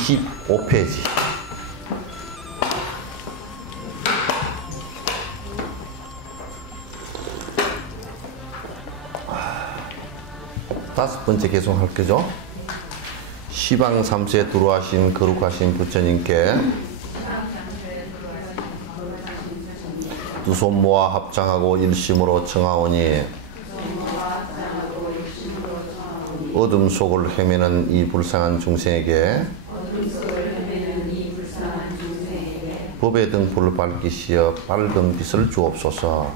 25페이지. 다섯 번째 개송할 거죠. 시방 삼수에 들어와신 거룩하신 부처님께 두 손 모아 합장하고 일심으로 청하오니 어둠 속을 헤매는 이 불쌍한 중생에게 법의 등불을 밝히시어 밝은 빛을 주옵소서.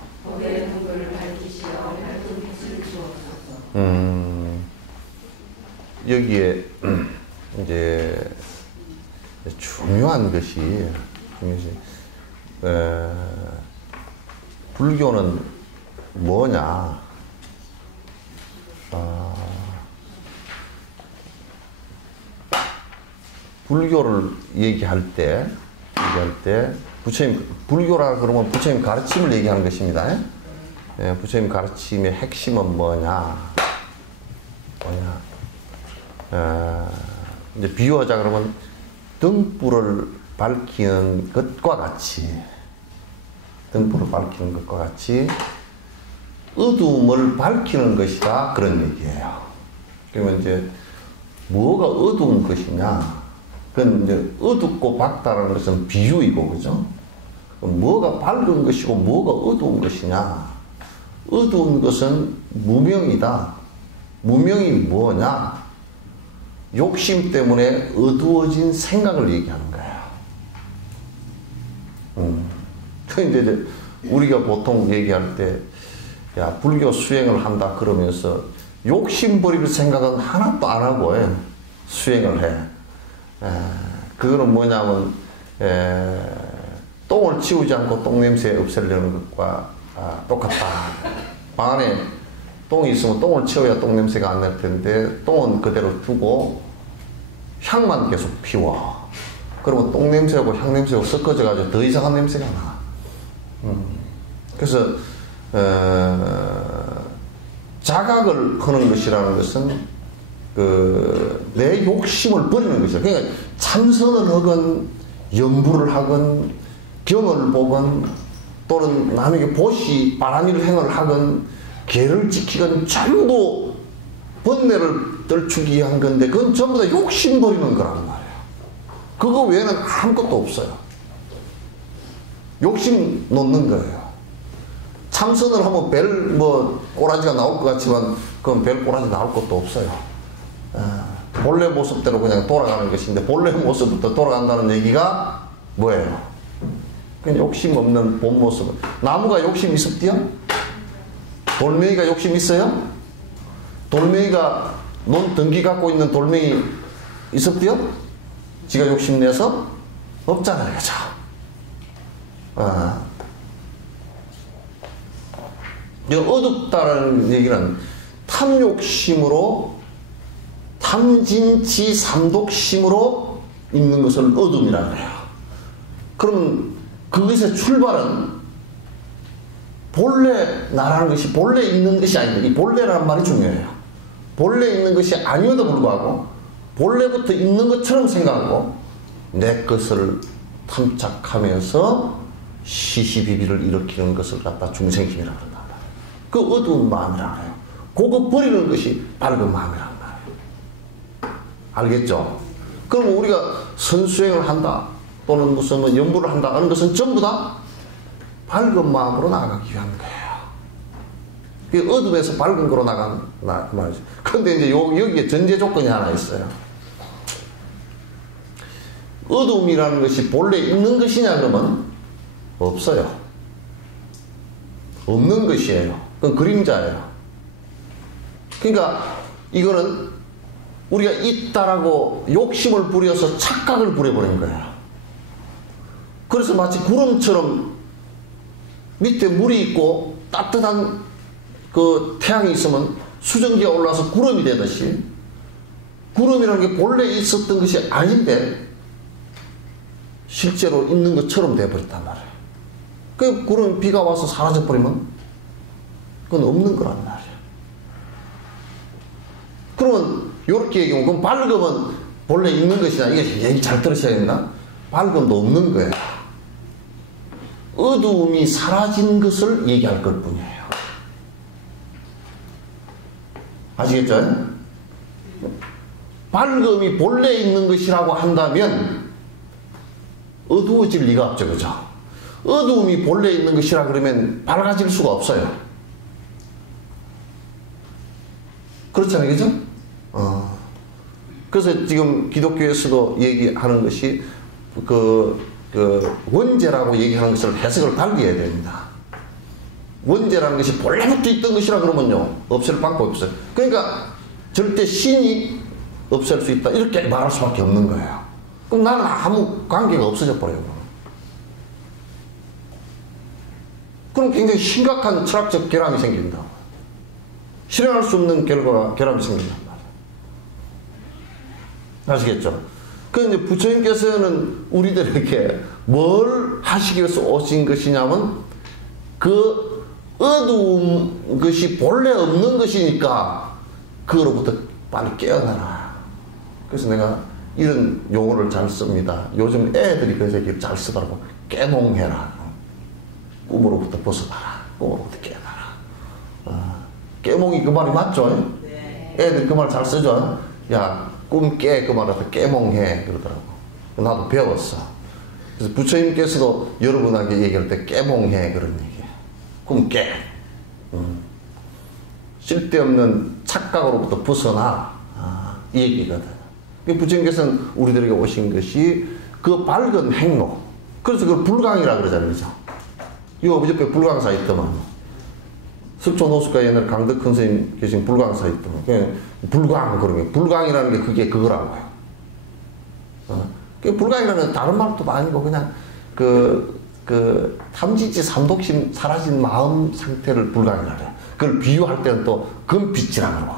여기에 이제 중요한 것이 불교는 뭐냐? 불교를 얘기할 때 부처님 불교라 그러면 부처님 가르침을 얘기하는 것입니다. 부처님 가르침의 핵심은 뭐냐? 이제 비유하자 그러면 등불을 밝히는 것과 같이 어두움을 밝히는 것이다, 그런 얘기예요. 그러면 이제 뭐가 어두운 것이냐? 그건 이제 어둡고 밝다라는 것은 비유이고, 그죠? 뭐가 밝은 것이고 뭐가 어두운 것이냐? 어두운 것은 무명이다. 무명이 뭐냐? 욕심 때문에 어두워진 생각을 얘기하는 거예요. 이제 우리가 보통 얘기할 때, 야, 불교 수행을 한다 그러면서 욕심 버릴 생각은 하나도 안 하고 수행을 해. 그거는 뭐냐면, 똥을 치우지 않고 똥냄새 없애려는 것과 똑같다. 방 안에 똥이 있으면 똥을 치워야 똥냄새가 안 날 텐데, 똥은 그대로 두고 향만 계속 피워. 그러면 똥냄새하고 향냄새하고 섞어져가지고 더 이상한 냄새가 나. 그래서 자각을 하는 것이라는 것은 내 욕심을 버리는 것이야. 그러니까 참선을 하건 염불을 하건 경을 보건 또는 남에게 보시 바람일 행을 하건 계를 지키건 전부 번뇌를 떨치기 위한 건데, 그건 전부 다 욕심 버리는 거란 말이에요. 그거 외에는 아무것도 없어요. 욕심 놓는 거예요. 참선을 하면 꼬라지가 나올 것 같지만 그건 별 꼬라지 나올 것도 없어요. 본래 모습대로 그냥 돌아가는 것인데, 본래 모습부터 돌아간다는 얘기가 뭐예요? 그냥 욕심 없는 본 모습. 나무가 욕심 있었디요? 돌멩이가 욕심 있어요? 돌멩이가 논 덩기 갖고 있는 돌멩이 있었디요? 지가 욕심내서? 없잖아요, 그죠? 어둡다는 얘기는 탐욕심으로, 탐진치 삼독심으로 있는 것을 어둠이라고 해요. 그러면 그것의 출발은 본래 나라는 것이 본래 있는 것이 아닙니다. 이 본래라는 말이 중요해요. 본래 있는 것이 아니어도 불구하고 본래부터 있는 것처럼 생각하고 내 것을 탐착하면서 시시비비를 일으키는 것을 갖다 중생심이라고 한다. 그 어두운 마음이라고 해요. 그거 버리는 것이 밝은 마음이란 말이에요. 알겠죠? 그럼 우리가 선수행을 한다 또는 무슨 연부를 한다 하는 것은 전부 다 밝은 마음으로 나아가기 위한 거예요. 그 어둠에서 밝은 거로 나간 그 말이죠. 그런데 이제 여기에 전제 조건이 하나 있어요. 어둠이라는 것이 본래 있는 것이냐 그러면 없어요. 없는 것이에요. 그건 그림자예요. 그러니까 이거는 우리가 있다라고 욕심을 부려서 착각을 부려버린 거예요. 그래서 마치 구름처럼 밑에 물이 있고 따뜻한 그 태양이 있으면 수증기가 올라와서 구름이 되듯이, 구름이라는 게 본래 있었던 것이 아닌데 실제로 있는 것처럼 돼버렸단 말이에요. 그 구름이 비가 와서 사라져버리면 그건 없는 거란 말이에요. 그러면 이렇게 얘기하면, 그럼 밝으면 본래 있는 것이냐, 이게 얘기 잘 들으셔야 된다. 밝음도 없는 거예요. 어두움이 사라진 것을 얘기할 것 뿐이에요. 아시겠죠? 밝음이 본래 있는 것이라고 한다면 어두워질 리가 없죠. 그죠? 어두움이 본래 있는 것이라 그러면 밝아질 수가 없어요. 그렇잖아요. 그죠? 그래서 지금 기독교에서도 얘기하는 것이 원죄라고 얘기하는 것을 해석을 달리 해야 됩니다. 원죄라는 것이 본래부터 있던 것이라 그러면요, 없앨 방법이 없어요. 그러니까 절대 신이 없앨 수 있다 이렇게 말할 수밖에 없는 거예요. 그럼 나는 아무 관계가 없어져 버려요. 그럼 굉장히 심각한 철학적 결함이 생긴다. 실행할 수 없는 결함이 생긴단 말이에요. 아시겠죠? 그런데 부처님께서는 우리들에게 뭘 하시기 위해서 오신 것이냐면 그 어두운 것이 본래 없는 것이니까 그로부터 빨리 깨어나라. 그래서 내가 이런 용어를 잘 씁니다. 요즘 애들이 그 얘기를 잘 쓰더라고. 깨몽해라. 꿈으로부터 벗어나라. 꿈으로부터 깨어나라. 깨몽이 그 말이 맞죠? 네. 애들 그 말 잘 쓰죠? 야, 꿈 깨, 그 말을 깨몽해. 그러더라고. 나도 배웠어. 그래서 부처님께서도 여러분에게 얘기할 때 깨몽해. 그런 얘기예요. 꿈 깨. 쓸데없는 착각으로부터 벗어나. 이 얘기거든. 부처님께서는 우리들에게 오신 것이 그 밝은 행로. 그래서 그걸 불광이라 그러잖아요. 그죠? 이 어부집에 불광사 있더만. 석촌호수가 옛날 강덕 큰 스님 계신 불광사 있더만. 불광, 그러면. 불광이라는 게 그게 그거라고요. 불광이라는 다른 말도 아니고 그냥 탐지지 삼독심 사라진 마음 상태를 불광이라 그래요. 그걸 비유할 때는 또 금빛이라고 그러고.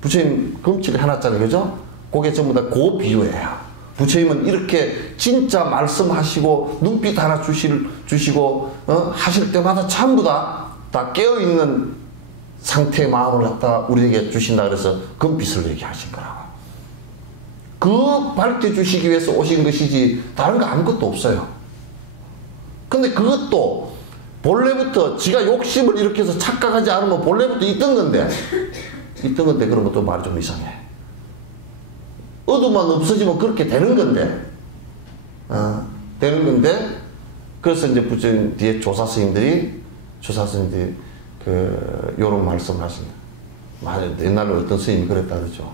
부처님 금칠을 해놨잖아요. 그죠? 그게 전부 다 그 비유예요. 부처님은 이렇게 진짜 말씀하시고 눈빛 하나 주시고 하실 때마다 전부 다 깨어있는 상태의 마음을 갖다 우리에게 주신다 그래서 금빛을 얘기하신 거라고. 그 밝혀주시기 위해서 오신 것이지 다른 거 아무것도 없어요. 근데 그것도 본래부터 지가 욕심을 일으켜서 착각하지 않으면 본래부터 있던 건데 그러면 또 말이 좀 이상해. 어둠만 없어지면 그렇게 되는 건데 그래서 이제 부처님 뒤에 조사 스님들이 요런 말씀을 하십니다. 옛날에 어떤 스님이 그랬다 그러죠.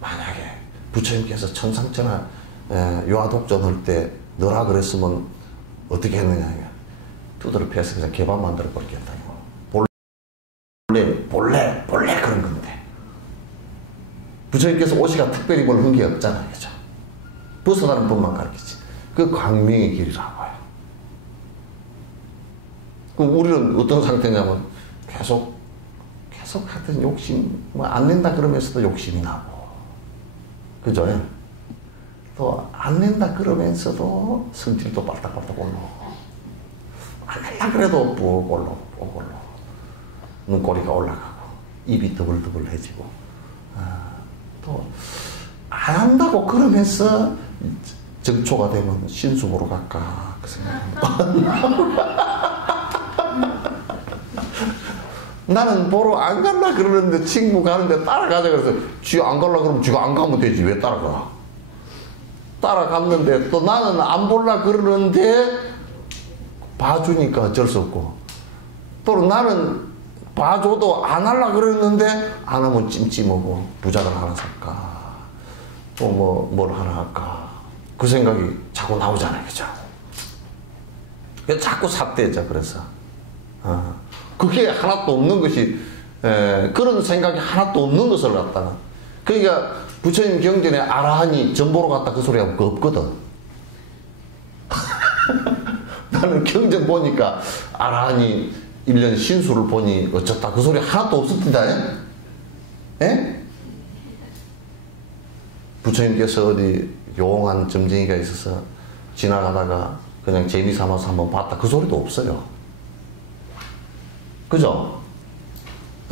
만약에 부처님께서 천상천하 요하독전 할 때 너라 그랬으면 어떻게 했느냐. 두드러 패서 그냥 개밥 만들어 버리겠다. 본래 그런 건데. 부처님께서 오시가 특별히 뭘 한 게 없잖아요. 그죠? 벗어나는 법만 가르치지. 그 광명의 길이라고요. 그럼 우리는 어떤 상태냐면 계속 하여튼 욕심, 안 낸다 그러면서도 욕심이 나고. 그죠? 또 안 낸다 그러면서도 성질도 빨딱빨딱 올라오고. 안 낸다 그래도 푹 올라오고. 눈꼬리가 올라가고. 입이 더블더블해지고. 또 안 한다고 그러면서 정초가 되면 신수보로 갈까 그 생각합니다. 나는 보러 안 갈라 그러는데 친구 가는데 따라가자 그래서 쥐 안 갈라 그러면 쥐가 안 가면 되지 왜 따라가. 따라갔는데 또 나는 안 볼라 그러는데 봐주니까 어쩔 수 없고 또 나는 봐줘도 안 하려고 그랬는데 안 하면 찜찜하고 부작을 하나 살까 또 뭘 하나 할까 그 생각이 자꾸 나오잖아요. 그죠? 자꾸 삿대죠. 그래서 그게 하나도 없는 것이 그런 생각이 하나도 없는 것을 갖다가 그러니까 부처님 경전에 아라한이 전보로 갔다 그 소리가 없거든. 나는 경전 보니까 아라한이 1년 신수를 보니 어쩌다 그 소리 하나도 없었다. 예? 부처님께서 어디 용한 점쟁이가 있어서 지나가다가 그냥 재미삼아서 한번 봤다 그 소리도 없어요. 그죠?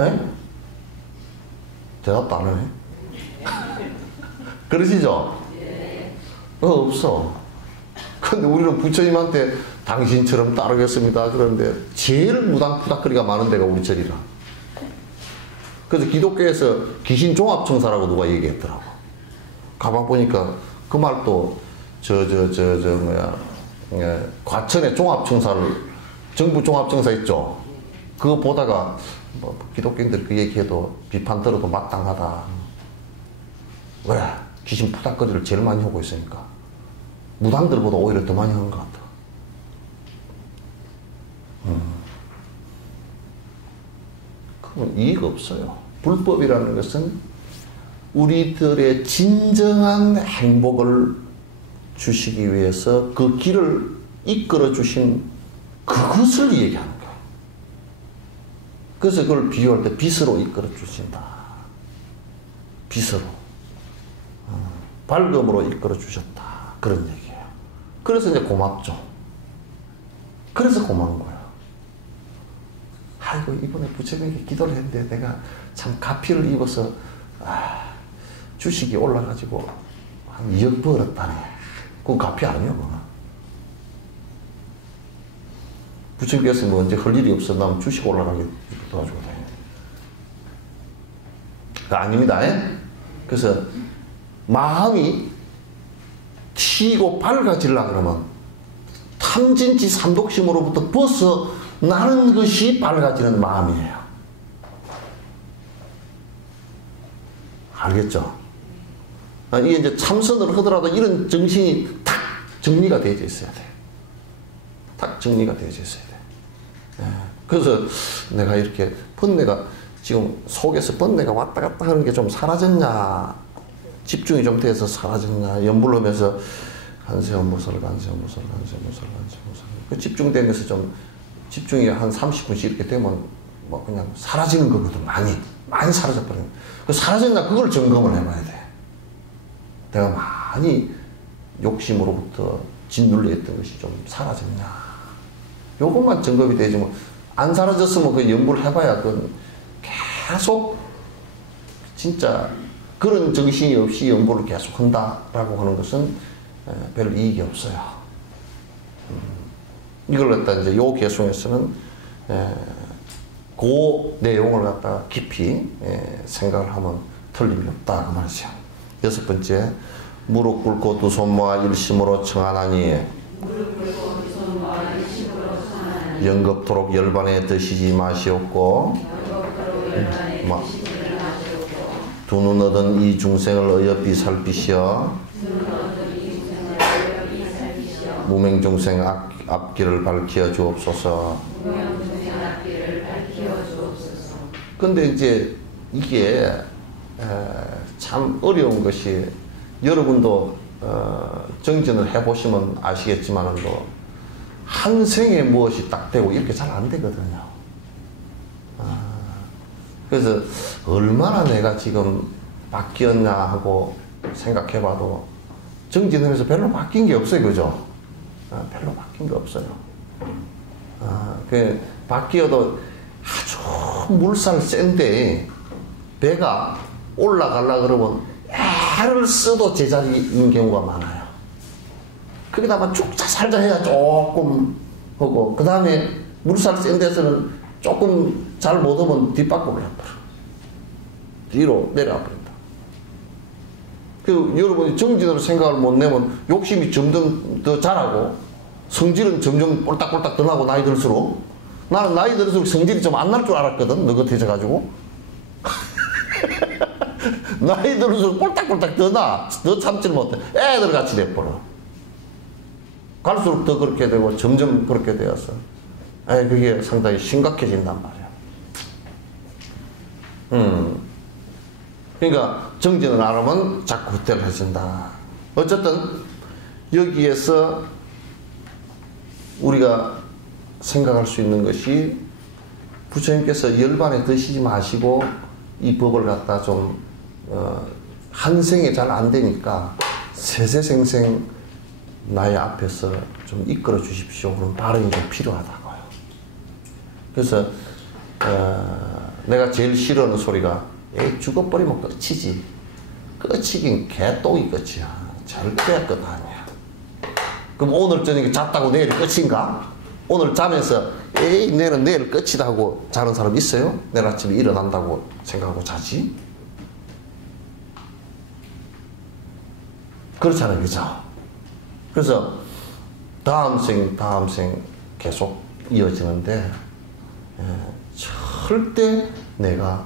예? 대답도 안 하네. 그러시죠? 없어. 근데 우리는 부처님한테 당신처럼 따르겠습니다. 그런데 제일 무당푸닥거리가 많은 데가 우리 절이라. 그래서 기독교에서 귀신 종합청사라고 누가 얘기했더라고. 가방 보니까 그 말도 과천에 종합청사를, 정부 종합청사 있죠? 그거 보다가 뭐 기독교인들 그 얘기해도 비판 들어도 마땅하다. 왜? 귀신 푸닥거리를 제일 많이 하고 있으니까. 무당들보다 오히려 더 많이 하는 것 같아. 그건 이익 없어요. 불법이라는 것은 우리들의 진정한 행복을 주시기 위해서 그 길을 이끌어 주신 그것을 얘기하는 거예요. 그래서 그걸 비유할 때 빛으로 이끌어 주신다. 빛으로. 밝음으로 이끌어 주셨다. 그런 얘기예요. 그래서 이제 고맙죠. 그래서 고마운 거예요. 아이고, 이번에 부처님께 기도를 했는데 내가 참 가피를 입어서 주식이 올라가지고 한 2억 벌었다네. 그건 가피 아니야, 그거는. 부처님께서 뭐 언제 할 일이 없어. 나면 주식 올라가게 도와주고 다녀. 그거 아닙니다. 그래서 마음이 튀고 밝아지려고 그러면 탐진치 삼독심으로부터 벗어나는 것이 밝아지는 마음이에요. 알겠죠? 이게 이제 참선을 하더라도 이런 정신이 탁 정리가 되어져 있어야 돼. 탁 정리가 되어져 있어야 돼. 그래서 내가 이렇게 번뇌가 지금 속에서 번뇌가 왔다 갔다 하는 게 좀 사라졌냐, 집중이 좀 돼서 사라졌냐, 연불하면서 간세음무설 그 집중되면서 좀 집중이 한 30분씩 이렇게 되면 뭐 그냥 사라지는 거거든. 많이 사라져버리는. 그 사라졌나 그걸 점검을 해봐야 돼. 내가 많이 욕심으로부터 짓눌려 있던 것이 좀 사라졌냐. 요것만 점검이 되지 뭐 안 사라졌으면 그 연불 해봐야 그건 계속 진짜 그런 정신이 없이 연보를 계속 한다라고 하는 것은 별 이익이 없어요. 이걸 갖다 이제 요 개송에서는 그 내용을 갖다가 깊이 생각을 하면 틀림이 없다 그 말이죠. 6번째, 무릎 꿇고 두 손 모아 일심으로 청하나니 영겁토록 열반에 드시지 마시옵고 두 눈 얻은 이 중생을 어여삐 살피시어 무명중생 앞길을 밝혀 주옵소서. 근데 이제 이게 참 어려운 것이 여러분도 정진을 해보시면 아시겠지만 한 생에 무엇이 딱 되고 이렇게 잘 안 되거든요. 그래서 얼마나 내가 지금 바뀌었냐 하고 생각해봐도 정진하면서 별로 바뀐 게 없어요. 그죠? 별로 바뀐 게 없어요. 그 바뀌어도 아주 물살 센데 배가 올라가려고 그러면 애를 써도 제자리인 경우가 많아요. 거기다가 쭉자 살자 해야 조금 하고 그 다음에 물살 센 데서는 조금 잘 못하면 뒷바퀴를 해버려. 뒤로 내려와 버린다. 그 여러분이 정진으로 생각을 못 내면 욕심이 점점 더 자라고 성질은 점점 꼴딱꼴딱 더 나고 나이 들수록 나는 나이 들수록 성질이 좀 안 날 줄 알았거든. 너긋해져가지고 나이 들수록 꼴딱꼴딱 더 나. 더 참지를 못해. 애들같이 돼버려. 갈수록 더 그렇게 되고 점점 그렇게 되어서 그게 상당히 심각해진단 말이야. 그러니까 정진을 안 하면 자꾸 후퇴해진다. 어쨌든 여기에서 우리가 생각할 수 있는 것이 부처님께서 열반에 드시지 마시고 이 법을 갖다 좀 한 생에 잘 안 되니까 세세생생 나의 앞에서 좀 이끌어 주십시오. 그런 발언이 좀 필요하다고요. 그래서 내가 제일 싫어하는 소리가 죽어버리면 끝이지. 끝이긴 개똥이 끝이야. 절대 끝 아니야. 그럼 오늘 저녁에 잤다고 내일 끝인가? 오늘 자면서 에이 내일은 내일 끝이다 하고 자는 사람 있어요? 내일 아침에 일어난다고 생각하고 자지? 그렇잖아요. 그죠? 그래서 다음 생 계속 이어지는데 절대 내가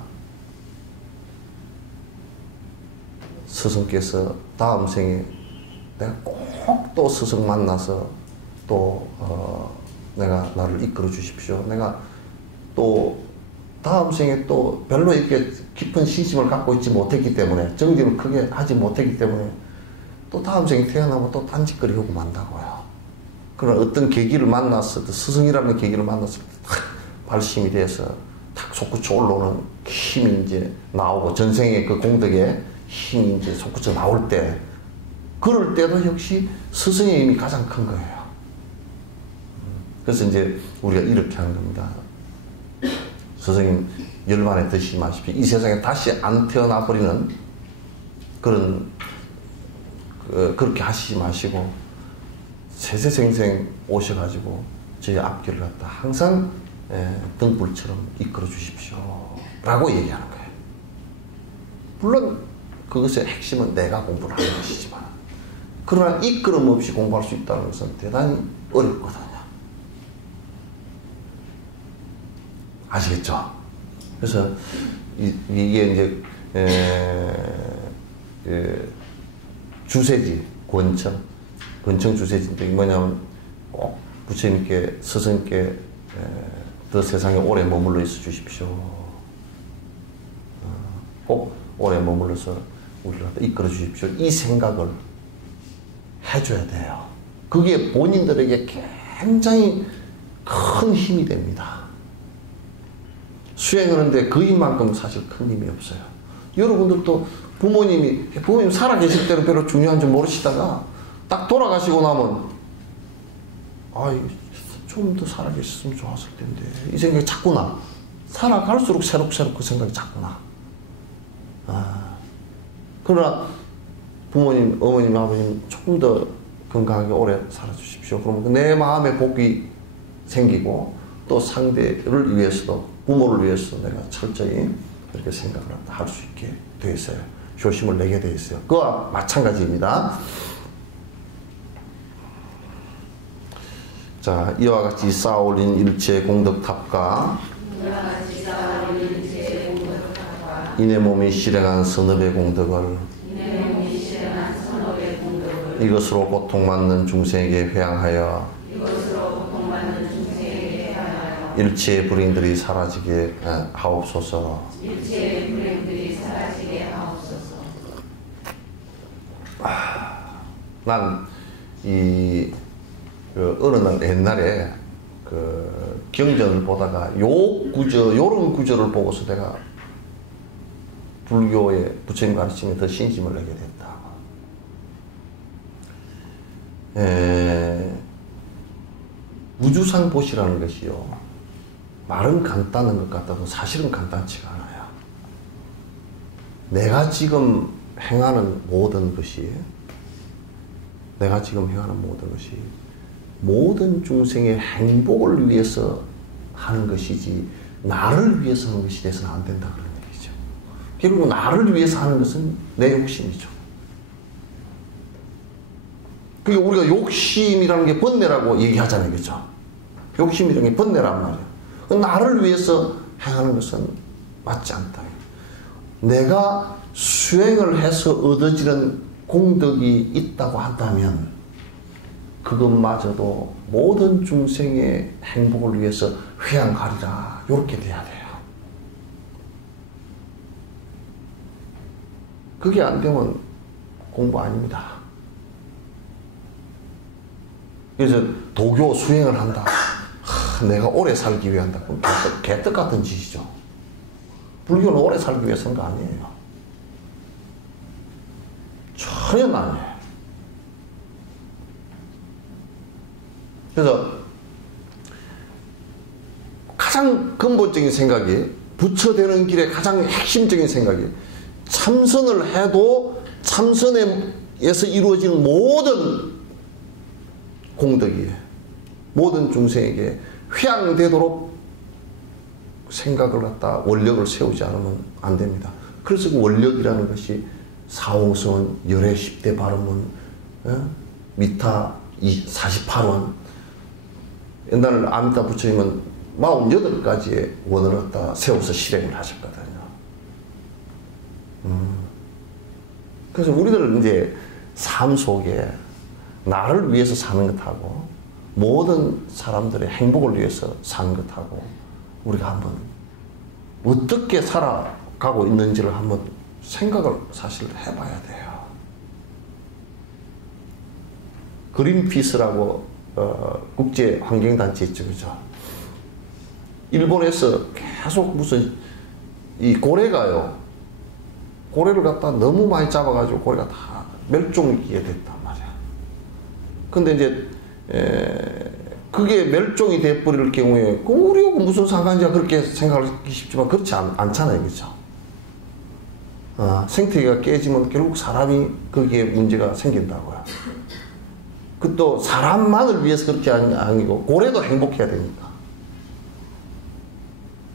스승께서 다음 생에 내가 꼭 또 스승 만나서 또 내가 나를 이끌어 주십시오. 내가 또 다음 생에 또 별로 이렇게 깊은 신심을 갖고 있지 못했기 때문에 정진을 크게 하지 못했기 때문에 또 다음 생에 태어나면 또 딴짓거리 하고 만다고요. 그런 어떤 계기를 만났을 때 스승이라는 계기를 만났을 때 탁 발심이 돼서 탁 솟구쳐 올라오는 힘이 이제 나오고 전생의 그 공덕에 힘이 이제 솟구쳐 나올 때 그럴 때도 역시 스승의 힘이 가장 큰 거예요. 그래서 이제 우리가 이렇게 하는 겁니다. 스승님 열반에 드시지 마십시오. 이 세상에 다시 안 태어나 버리는 그런 그렇게 하시지 마시고 세세생생 오셔가지고 저희 앞길을 갖다 항상 등불처럼 이끌어 주십시오 라고 얘기하는 거예요. 물론 그것의 핵심은 내가 공부를 하는 것이지만 그러나 이끌음 없이 공부할 수 있다는 것은 대단히 어렵거든요. 아시겠죠? 그래서 이게 이제 주세지 권청 주세지인데 뭐냐면 꼭 부처님께 스승께 더 세상에 오래 머물러 있어 주십시오. 꼭 오래 머물러서 우리를 이끌어 주십시오. 이 생각을 해줘야 돼요. 그게 본인들에게 굉장히 큰 힘이 됩니다. 수행하는데 그 힘만큼 사실 큰 힘이 없어요. 여러분들도 부모님 살아계실 때는 별로 중요한 줄 모르시다가 딱 돌아가시고 나면 좀 더 살아계셨으면 좋았을 텐데 이 생각이 자꾸 나. 살아갈수록 새록새록 그 생각이 자꾸 나. 그러나 부모님, 어머님, 아버님 조금 더 건강하게 오래 살아주십시오. 그러면 내 마음에 복이 생기고 또 상대를 위해서도 부모를 위해서도 내가 철저히 그렇게 생각을 할 수 있게 되어 있어요. 효심을 내게 되어 있어요. 그와 마찬가지입니다. 자, 이와 같이 쌓아올린 일체 공덕탑과 이내 몸이 실행한 선업의 공덕을 이것으로 고통받는 중생에게 회양하여 일체의 불행들이 사라지게 하옵소서. 난 어느 날 옛날에 경전을 보다가 요런 구절을 보고서 내가 불교의 부처님 가르침에 더 신심을 내게 됐다. 우주상 보시라는 것이요. 말은 간단한 것 같아도 사실은 간단치가 않아요. 내가 지금 행하는 모든 것이 모든 중생의 행복을 위해서 하는 것이지 나를 위해서 하는 것이 돼서는 안 된다 그런 얘기죠. 결국 나를 위해서 하는 것은 내 욕심이죠. 그게 우리가 욕심이라는 게 번뇌라고 얘기하잖아요. 그죠? 욕심이라는 게 번뇌란 말이에요. 나를 위해서 행하는 것은 맞지 않다. 내가 수행을 해서 얻어지는 공덕이 있다고 한다면 그것마저도 모든 중생의 행복을 위해서 회양하리라. 이렇게 돼야 돼요. 그게 안 되면 공부 아닙니다. 그래서 도교 수행을 한다. 내가 오래 살기 위해 한다. 그럼 개떡 같은 짓이죠. 불교는 오래 살기 위해 산 거 아니에요. 전혀 아니에요. 그래서 가장 근본적인 생각이 부처되는 길의 가장 핵심적인 생각이 참선을 해도 참선에서 이루어지는 모든 공덕이 모든 중생에게 회양되도록 생각을 갖다 원력을 세우지 않으면 안 됩니다. 그래서 그 원력이라는 것이 사홍선, 열애 10대 발음은, 미타 48원, 옛날 아미타 부처님은 48가지의 원을 갖다 세워서 실행을 하셨거든요. 그래서 우리들 이제 삶 속에 나를 위해서 사는 것하고 모든 사람들의 행복을 위해서 사는 것하고 우리가 한번 어떻게 살아가고 있는지를 한번 생각을 사실 해봐야 돼요. 그린피스라고 국제 환경단체 있죠, 그죠? 일본에서 계속 무슨 이 고래가요, 고래를 갖다 너무 많이 잡아가지고 고래가 다 멸종위기에 됐단 말이야. 근데 이제 그게 멸종이 돼버릴 경우에 우리하고 무슨 상관이야 그렇게 생각하기 쉽지만 그렇지 않잖아요, 그죠? 생태계가 깨지면 결국 사람이 거기에 문제가 생긴다고요. 그 또 사람만을 위해서 그렇게 아니고 고래도 행복해야 되니까.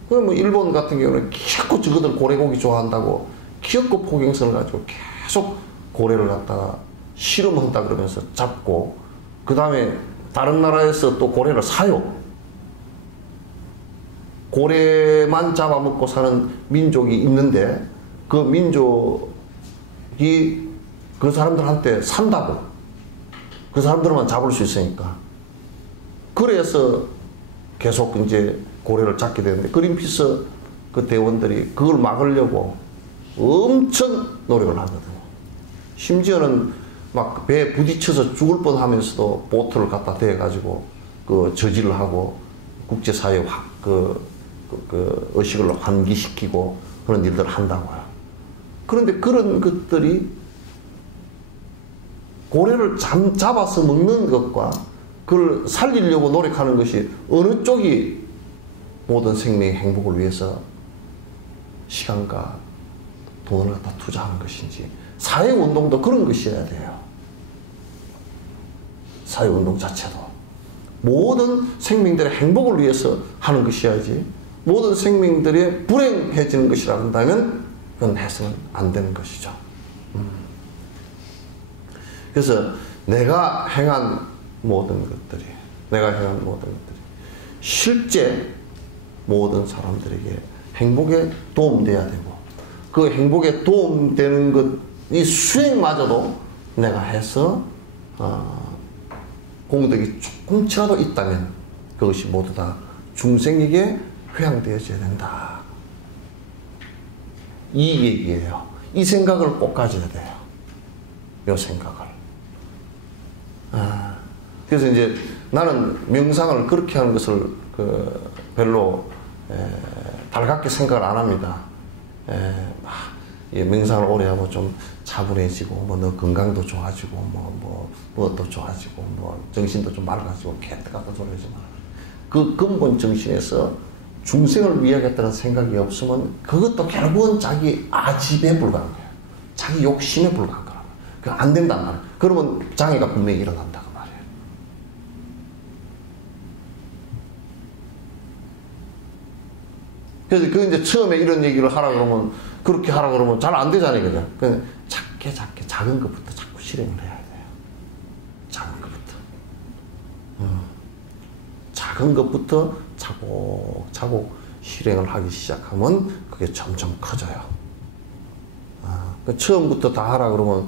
그럼 뭐 일본 같은 경우는 자꾸 저거들 고래고기 좋아한다고 기업고 포경선을 가지고 계속 고래를 갖다가 실험한다 그러면서 잡고 그 다음에 다른 나라에서 또 고래를 사요. 고래만 잡아먹고 사는 민족이 있는데 그 민족이 그 사람들한테 산다고. 그 사람들만 잡을 수 있으니까. 그래서 계속 이제 고래를 잡게 되는데 그린피스 그 대원들이 그걸 막으려고 엄청 노력을 하거든요. 심지어는 막 배에 부딪혀서 죽을 뻔 하면서도 보트를 갖다 대가지고 그 저지를 하고 국제사회에 그 의식을 환기시키고 그런 일들을 한다고요. 그런데 그런 것들이 고래를 잡아서 먹는 것과 그걸 살리려고 노력하는 것이 어느 쪽이 모든 생명의 행복을 위해서 시간과 돈을 갖다 투자하는 것인지 사회운동도 그런 것이어야 돼요. 사회운동 자체도 모든 생명들의 행복을 위해서 하는 것이어야지 모든 생명들이 불행해지는 것이라 한다면 그건 해서는 안 되는 것이죠. 그래서 내가 행한 모든 것들이 실제 모든 사람들에게 행복에 도움돼야 되고 그 행복에 도움되는 것이 수행마저도 내가 해서 공덕이 조금치라도 있다면 그것이 모두 다 중생에게 회양되어져야 된다. 이 얘기예요. 이 생각을 꼭 가져야 돼요. 이 생각을. 그래서 이제 나는 명상을 그렇게 하는 것을 별로 달갑게 생각을 안 합니다. 명상을 오래 하고 좀 차분해지고 뭐 너 건강도 좋아지고 뭐도 좋아지고 뭐 정신도 좀 맑아지고 개떡같은 소리 하지 마. 그 근본 정신에서 중생을 위하겠다는 생각이 없으면 그것도 결국은 자기 아집에 불과한 거예요. 자기 욕심에 불과한 거예요. 안 된단 말이에요. 그러면 장애가 분명히 일어난다 그 말이에요. 그래서 그 이제 처음에 이런 얘기를 하라 그러면 그렇게 하라 그러면 잘 안 되잖아요, 그죠? 그냥 작게 작은 것부터 자꾸 실행을 해야 돼요. 작은 것부터. 작은 것부터 차곡차곡 실행을 하기 시작하면 그게 점점 커져요. 처음부터 다 하라 그러면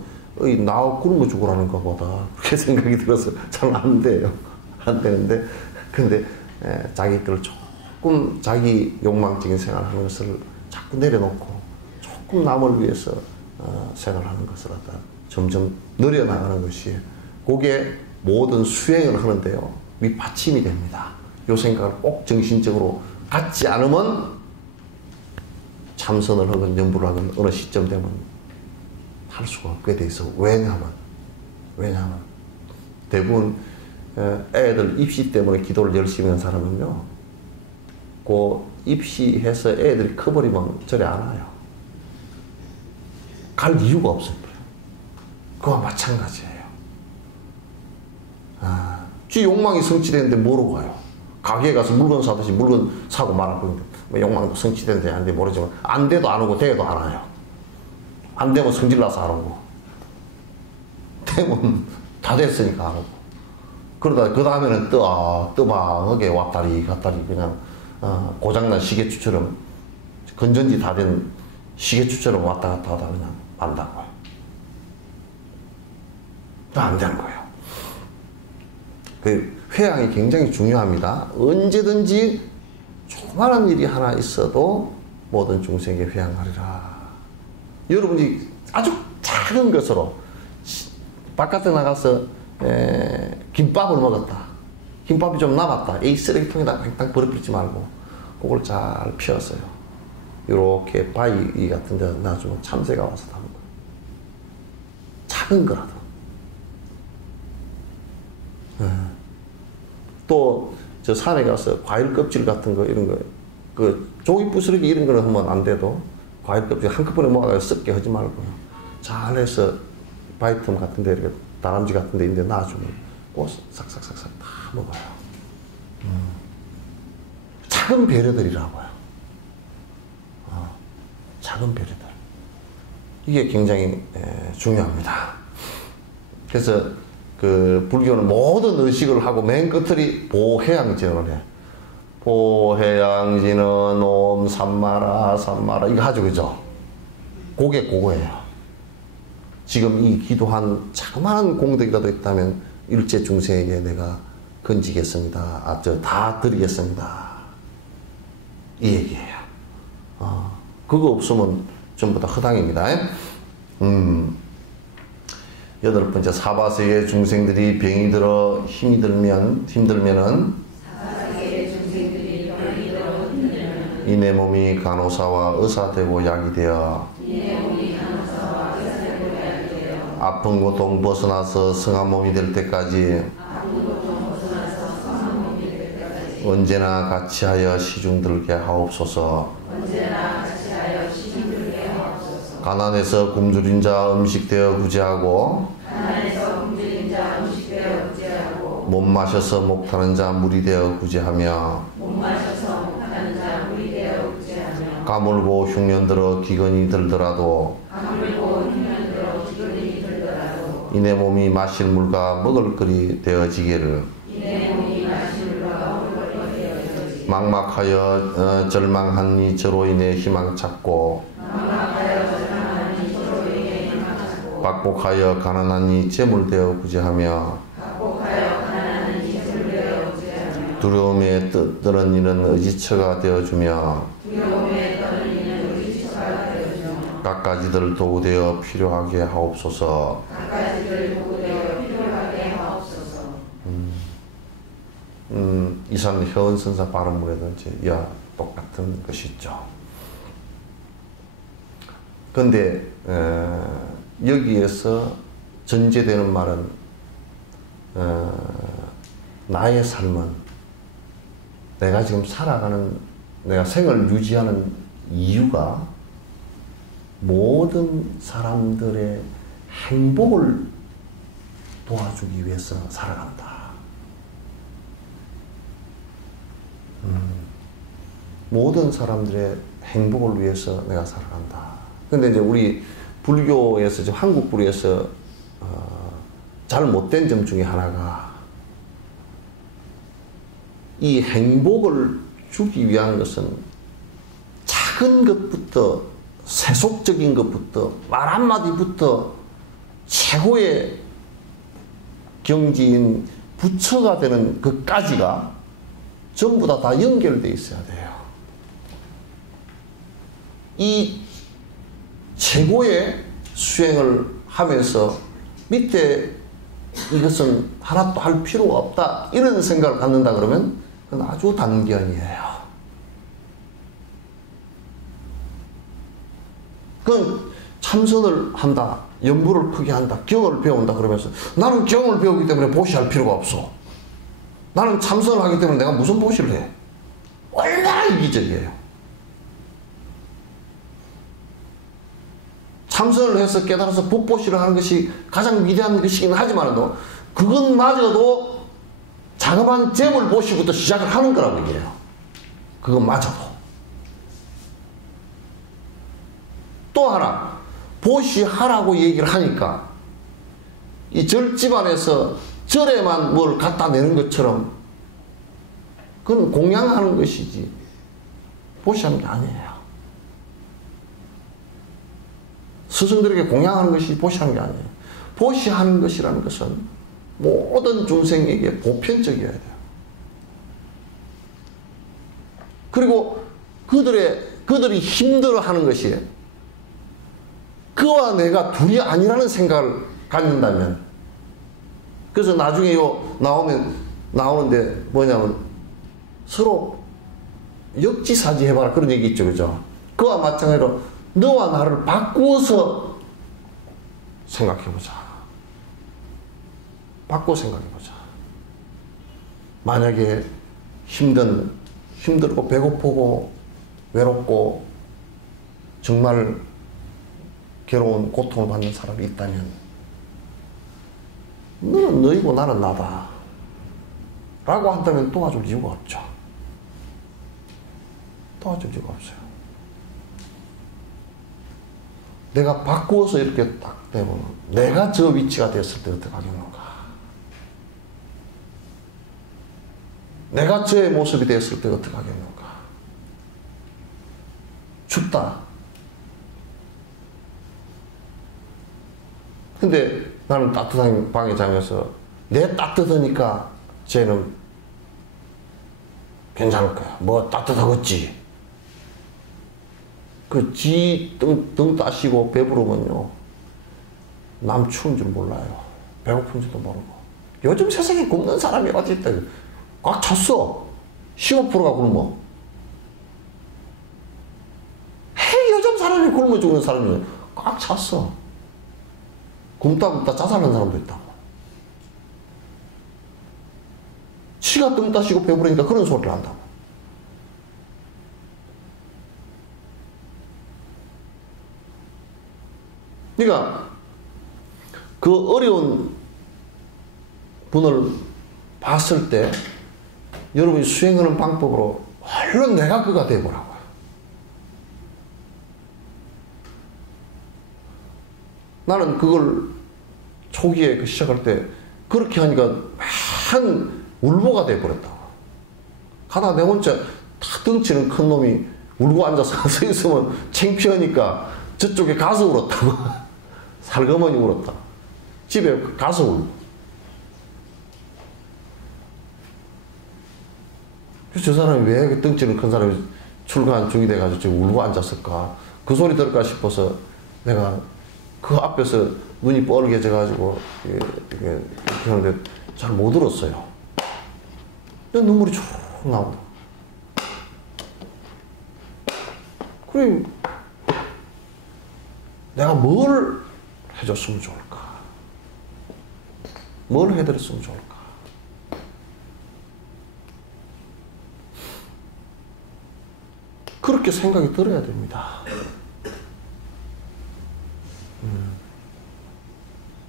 나 굶어 죽으라는 것보다 그렇게 생각이 들어서 잘 안 돼요. 안 되는데 근데 자기 걸 조금 자기 욕망적인 생활하는 것을 자꾸 내려놓고 조금 남을 위해서 생활하는 것을 갖다 점점 늘려나가는 것이 그게 모든 수행을 하는데요 밑받침이 됩니다. 이 생각을 꼭 정신적으로 갖지 않으면 참선을 하건 연부를 하건 어느 시점 되면 할 수가 없게 돼 있어. 왜냐하면 대부분 애들 입시 때문에 기도를 열심히 하는 사람은요 그 입시해서 애들이 커버리면 저리 안 와요. 갈 이유가 없어요. 그와 마찬가지예요. 지 욕망이 성취되는데 뭐로 가요? 가게에 가서 물건 사듯이 물건 사고 말았거든요. 뭐 욕망도 성취되는데 안 돼 모르지만 안 돼도 안 오고 돼도 안 와요. 안 되면 성질나서 안 오고 되면 다 됐으니까 안 오고 그러다 그 다음에는 뜨방하게 왔다리 갔다리 그냥 고장난 시계추처럼 건전지 다 된 시계추처럼 왔다 갔다 하다 그냥 만다고요. 안 되는 거예요. 그 회양이 굉장히 중요합니다. 언제든지 조그마한 일이 하나 있어도 모든 중생에게 회양하리라. 여러분이 아주 작은 것으로 바깥에 나가서 김밥을 먹었다. 김밥이 좀 남았다. 이 쓰레기통에다 탕탕 버려버리지 말고 그걸 잘 피웠어요. 이렇게 바위 같은 데 놔주면 참새가 와서 담은 거예요. 작은 거라도. 또 저 산에 가서 과일 껍질 같은 거 이런 거 그 조기 부스러기 이런 거는 하면 안 돼도 과일 껍질 한꺼번에 모아서 썩게 하지 말고요. 잘해서 바위틈 같은 데 이렇게 다람쥐 같은 데 있는데 놔주면 꼭 싹싹싹싹 다 먹어요. 작은 배려들이라고요. 작은 배려들. 이게 굉장히 중요합니다. 그래서 그 불교는 모든 의식을 하고 맨 끝을 보해양진을 해. 보해양진은 옴 삼마라 삼마라 이거 하죠, 그죠? 그거예요. 지금 이 기도한 자그마한 공덕이라도 있다면 일체 중생에게 내가 건지겠습니다. 다 드리겠습니다. 이 얘기예요. 그거 없으면 전부 다 허당입니다. 8번째, 사바세계 중생들이 병이 들어 힘들면은 이 내 몸이 간호사와 의사 되고 약이 되어 아픈 고통 벗어나서 성한 몸이 될 때까지 언제나 같이 하여 시중들게 하옵소서. 가난해서 굶주린 자 음식되어 구제하고 못 마셔서 목타는 자 물이 되어 구제하며 가물고 흉년 들어 기근이 들더라도 이내 몸이 마실 물과 먹을 거리 되어지기를 막막하여 절망한 이 저로 인해 희망 찾고 박복하여 가난한 이 재물되어 구제하며 두려움에 떠는 이는 의지처가 되어주며 갖가지들 도구되어 필요하게 하옵소서. 이산 효은선사 발언문에도 이제 이와 똑같은 것이 있죠. 그런데 여기에서 전제되는 말은 나의 삶은 내가 지금 살아가는 내가 생을 유지하는 이유가 모든 사람들의 행복을 도와주기 위해서 살아간다. 모든 사람들의 행복을 위해서 내가 살아간다. 근데 이제 우리 불교에서, 지금 한국 불교에서 잘 못된 점 중에 하나가 이 행복을 주기 위한 것은 작은 것부터 세속적인 것부터 말 한마디부터 최고의 경지인 부처가 되는 것까지가 전부 다 연결되어 있어야 돼요. 이 최고의 수행을 하면서 밑에 이것은 하나도 할 필요가 없다 이런 생각을 갖는다 그러면 그건 아주 단견이에요. 그건 참선을 한다, 연부를 크게 한다, 경을 배운다 그러면서 나는 경을 배우기 때문에 보시할 필요가 없어. 나는 참선을 하기 때문에 내가 무슨 보시를 해. 얼마나 이기적이에요. 참선을 해서 깨달아서 법보시를 하는 것이 가장 위대한 것이긴 하지만도 그것마저도 자그마한 재물 보시부터 시작을 하는 거라고 얘기해요. 그것마저도. 또 하나 보시하라고 얘기를 하니까 이 절집안에서 절에만 뭘 갖다 내는 것처럼 그건 공양하는 것이지 보시하는 게 아니에요. 스승들에게 공양하는 것이 보시하는 게 아니에요. 보시하는 것이라는 것은 모든 중생에게 보편적이어야 돼요. 그리고 그들이 힘들어하는 것이 그와 내가 둘이 아니라는 생각을 갖는다면, 그래서 나중에 나오는데 뭐냐면 서로 역지사지 해봐라 그런 얘기 있죠, 그죠? 그와 마찬가지로 너와 나를 바꾸어서 생각해보자. 바꿔 생각해보자. 만약에 힘들고 배고프고 외롭고 정말 괴로운 고통을 받는 사람이 있다면 너는 너이고 나는 나다 라고 한다면 도와줄 이유가 없죠. 도와줄 이유가 없어요. 내가 바꾸어서 이렇게 딱 되면 내가 저 위치가 됐을 때 어떻게 하겠는가? 내가 저의 모습이 됐을 때 어떻게 하겠는가? 춥다. 근데 나는 따뜻한 방에 자면서 내 따뜻하니까 쟤는 괜찮을 거야. 뭐 따뜻하겠지. 그 지 등 따시고 배부르면요 남 추운 줄 몰라요. 배고픈 줄도 모르고. 요즘 세상에 굶는 사람이 어디 있다. 꽉 찼어. 15%가 굶어. 요즘 사람이 굶어 죽는 사람이 꽉 찼어. 굶다 자살하는 사람도 있다고. 지가 등 따시고 배부르니까 그런 소리를 한다고. 그러니까 그 어려운 분을 봤을 때 여러분이 수행하는 방법으로 얼른 내가 그가 되어보라고요. 나는 그걸 초기에 그 시작할 때 그렇게 하니까 한 울보가 되어버렸다고. 가다가 내 혼자 다 덩치는 큰 놈이 울고 앉아서 서 있으면 창피하니까 저쪽에 가서 울었다고. 살그머니 울었다. 집에 가서 울고. 그래서 저 사람이 왜 그 덩치는 큰 사람이 출근 중이 돼가지고 지금 울고 앉았을까? 그 소리 들을까 싶어서 내가 그 앞에서 눈이 뻘개져가지고 이렇게 하는데 잘 못 울었어요. 눈물이 쭉 나온다. 그래, 내가 뭘 해줬으면 좋을까? 뭘 해드렸으면 좋을까? 그렇게 생각이 들어야 됩니다.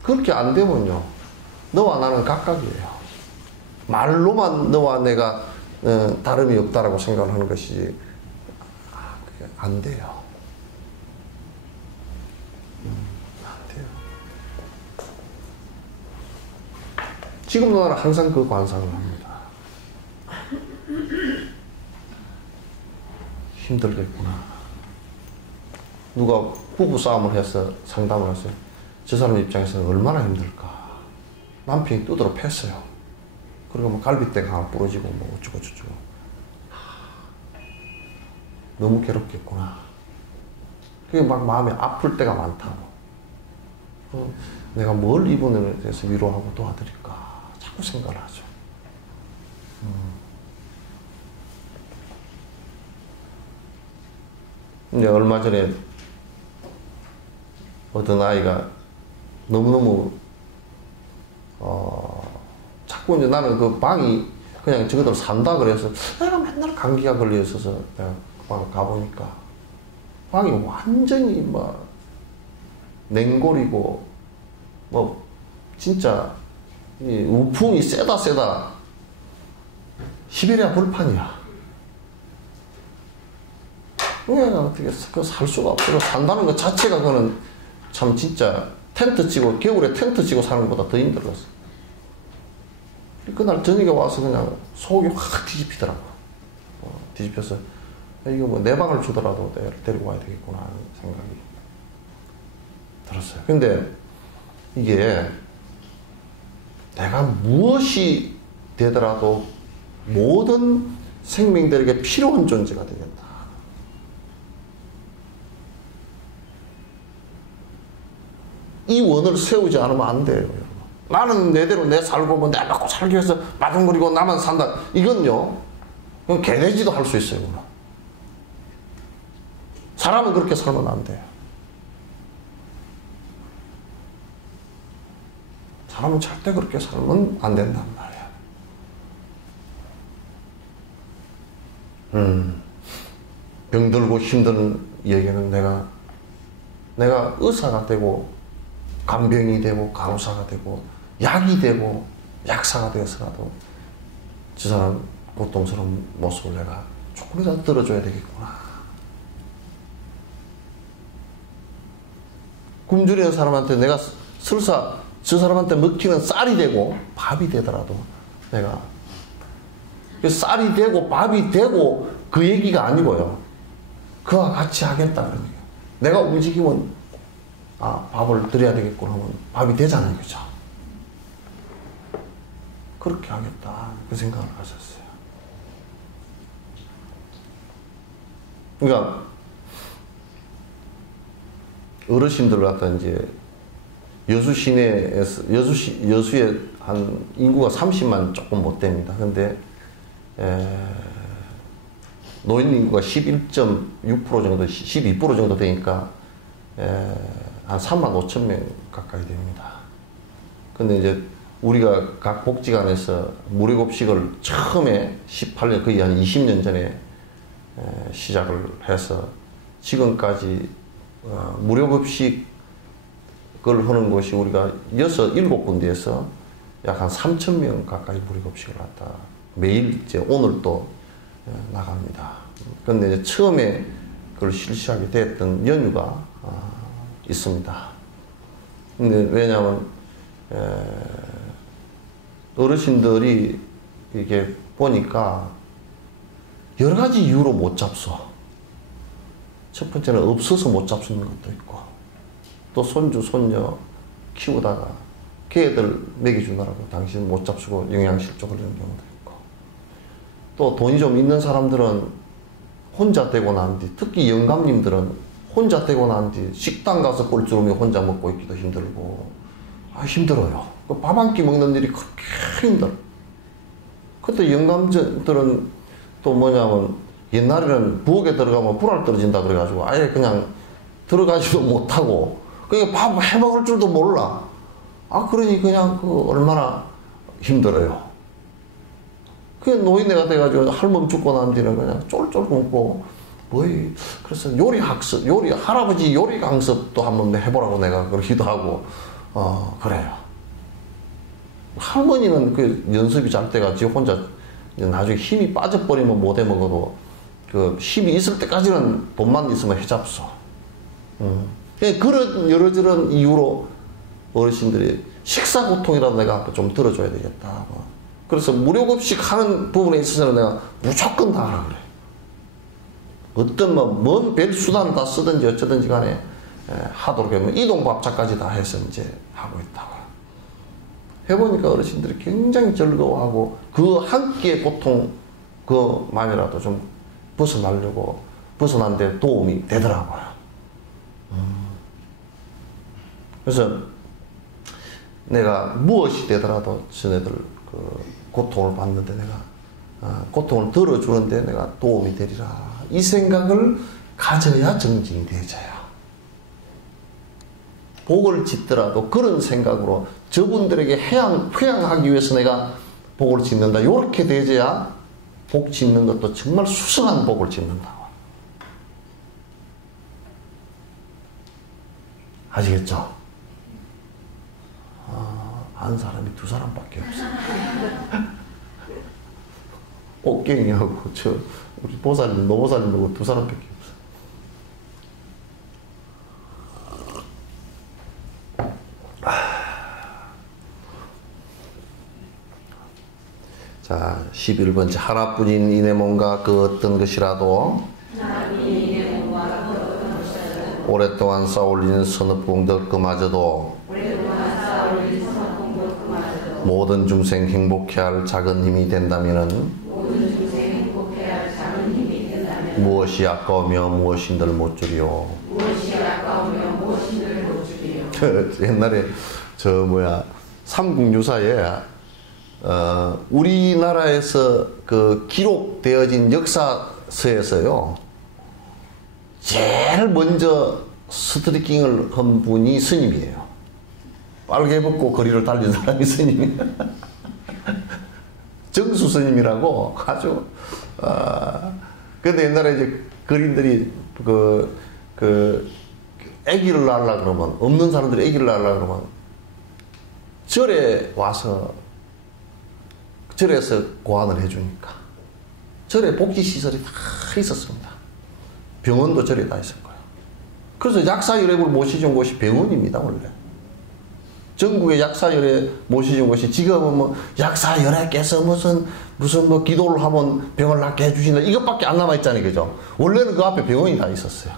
그렇게 안 되면요, 너와 나는 각각이에요. 말로만 너와 내가 다름이 없다라고 생각을 하는 것이지, 그게 안 돼요. 안 돼요. 지금도 나는 항상 그 관상을 합니다. 힘들겠구나. 누가 부부 싸움을 해서 상담을 했어요. 저 사람 입장에서는 얼마나 힘들까. 남편이 두드러 팼어요. 그리고 뭐 갈비뼈가 하나 부러지고 뭐 어쩌고 저쩌고. 너무 괴롭겠구나. 그게 막 마음이 아플 때가 많다고. 내가 뭘 이분에 대해서 위로하고 도와드릴까 자꾸 생각을 하죠. 이제 얼마 전에 어떤 아이가 너무너무 자꾸 이제 나는 그 방이 그냥 저기들 산다 그래서 내가 맨날 감기가 걸려 있어서 내가 방 가보니까 방이 완전히 막 냉골이고 뭐 진짜 이 우풍이 세다 시베리아 불판이야. 그냥 어떻게 살 수가 없어. 산다는 것 자체가 그는 참 진짜 텐트 치고 겨울에 텐트 치고 사는 것보다 더 힘들었어. 그날 저녁에 와서 그냥 속이 확 뒤집히더라고. 뒤집혀서 이거 뭐 내 방을 주더라도 내가 데리고 와야 되겠구나 하는 생각이 들었어요. 근데 이게 내가 무엇이 되더라도 모든 생명들에게 필요한 존재가 되겠다. 이 원을 세우지 않으면 안 돼요, 여러분. 나는 내대로 내 살고 뭐 내 먹고 살기 위해서 마둥거리고 나만 산다. 이건요, 그건 개돼지도 할 수 있어요, 그건. 사람은 그렇게 살면 안 돼요. 사람은 절대 그렇게 살면 안 된단 말이야. 병들고 힘든 얘기는 내가 의사가 되고 간병이 되고 간호사가 되고 약이 되고 약사가 되어서라도 저 사람 고통스러운 모습을 내가 조금이라도 들어줘야 되겠구나. 굶주리는 사람한테 내가 설사 저 사람한테 먹히는 쌀이 되고 밥이 되더라도 내가 쌀이 되고 밥이 되고 그 얘기가 아니고요. 그와 같이 하겠다 그런 얘기예요. 내가 움직이면 밥을 드려야 되겠구나 하면 밥이 되잖아요. 그죠? 그렇게 하겠다. 그 생각을 하셨어요. 그러니까 어르신들 갖다 이제 여수 시내에서 여수에 한 인구가 30만 조금 못 됩니다. 근데 노인 인구가 11.6% 정도, 12% 정도 되니까 한 3만 5천 명 가까이 됩니다. 근데 이제 우리가 각 복지관에서 무료급식을 처음에 18년, 거의 한 20년 전에 시작을 해서 지금까지 무료급식을 하는 곳이 우리가 7군데에서 약 한 3천 명 가까이 무료급식을 갖다 매일 이제 오늘 또 나갑니다. 그런데 이제 처음에 그걸 실시하게 됐던 연유가 있습니다. 근데 왜냐하면 어르신들이 이게 보니까 여러 가지 이유로 못 잡숴. 첫 번째는 없어서 못 잡수는 것도 있고, 또 손주, 손녀 키우다가 걔들 먹여주느라고 당신 못 잡수고 영양실조 걸리는 경우도 있고, 또 돈이 좀 있는 사람들은 혼자 되고 난 뒤, 특히 영감님들은 혼자 되고 난 뒤 식당 가서 꼴주름이 혼자 먹고 있기도 힘들고, 힘들어요. 밥 한 끼 먹는 일이 그렇게 힘들어. 그때 영감들은 또 뭐냐면 옛날에는 부엌에 들어가면 불알 떨어진다 그래가지고 아예 그냥 들어가지도 못하고, 그러니까 밥 해먹을 줄도 몰라. 그러니 그냥 얼마나 힘들어요. 그 노인네가 돼가지고 할멈 죽고 난 뒤는 그냥 쫄쫄 굶고, 그래서 할아버지 요리 강습도 한번 해보라고 내가 그러기도 하고, 그래요. 할머니는 그 연습이 잘 돼가 지 혼자 나중에 힘이 빠져버리면 못 해먹어도 그 힘이 있을 때까지는 돈만 있으면 해잡숴. 그런 여러저런 이유로 어르신들이 식사 고통이라도 내가 좀 들어줘야 되겠다. 그래서 무료급식 하는 부분에 있어서는 내가 무조건 다 하라 그래. 어떤 먼 별 수단을 다 쓰든지 어쩌든지 간에 하도록 하면 이동밥차까지 다 해서 이제 하고 있다고. 해보니까 어르신들이 굉장히 즐거워하고 그 한 끼의 고통 그만이라도 좀 벗어난 데 도움이 되더라고요. 그래서 내가 무엇이 되더라도 저네들 그 고통을 받는데 내가 고통을 덜어주는데 내가 도움이 되리라, 이 생각을 가져야 정진이 되져요. 복을 짓더라도 그런 생각으로 저분들에게 회양하기 위해서 내가 복을 짓는다, 이렇게 되져야 복 짓는 것도 정말 수성한 복을 짓는다고. 아시겠죠? 아는 사람이 2사람밖에 없어. 옥경이하고 우리 보살님, 노보살님하고 2사람밖에 없어. 자, 11번째. 하나뿐인 이내 몸과 그 어떤 것이라도 오랫동안 쌓아올리는 선업공덕 그마저도 모든 중생 행복해 할 작은 힘이 된다면은 무엇이 아까우며 무엇인들 못 주리요. 옛날에 삼국유사에 우리나라에서 그 기록되어진 역사서에서요, 제일 먼저 스트리킹을 한 분이 스님이에요. 빨개 벗고 거리를 달린 사람이 스님이에요. 정수 스님이라고 아주, 근데 옛날에 이제 거린들이 아기를 낳으려고 그러면, 없는 사람들이 아기를 낳으려고 그러면, 절에 와서, 절에서 고안을 해주니까. 절에 복지시설이 다 있었습니다. 병원도 절에 다 있을 거예요. 그래서 약사열애를 모시준 곳이 병원입니다, 원래. 전국의 약사열애 모시준 곳이, 지금은 뭐 약사열애께서 무슨 뭐 기도를 하면 병을 낫게 해주신다, 이것밖에 안 남아있잖아요, 그죠? 원래는 그 앞에 병원이 다 있었어요.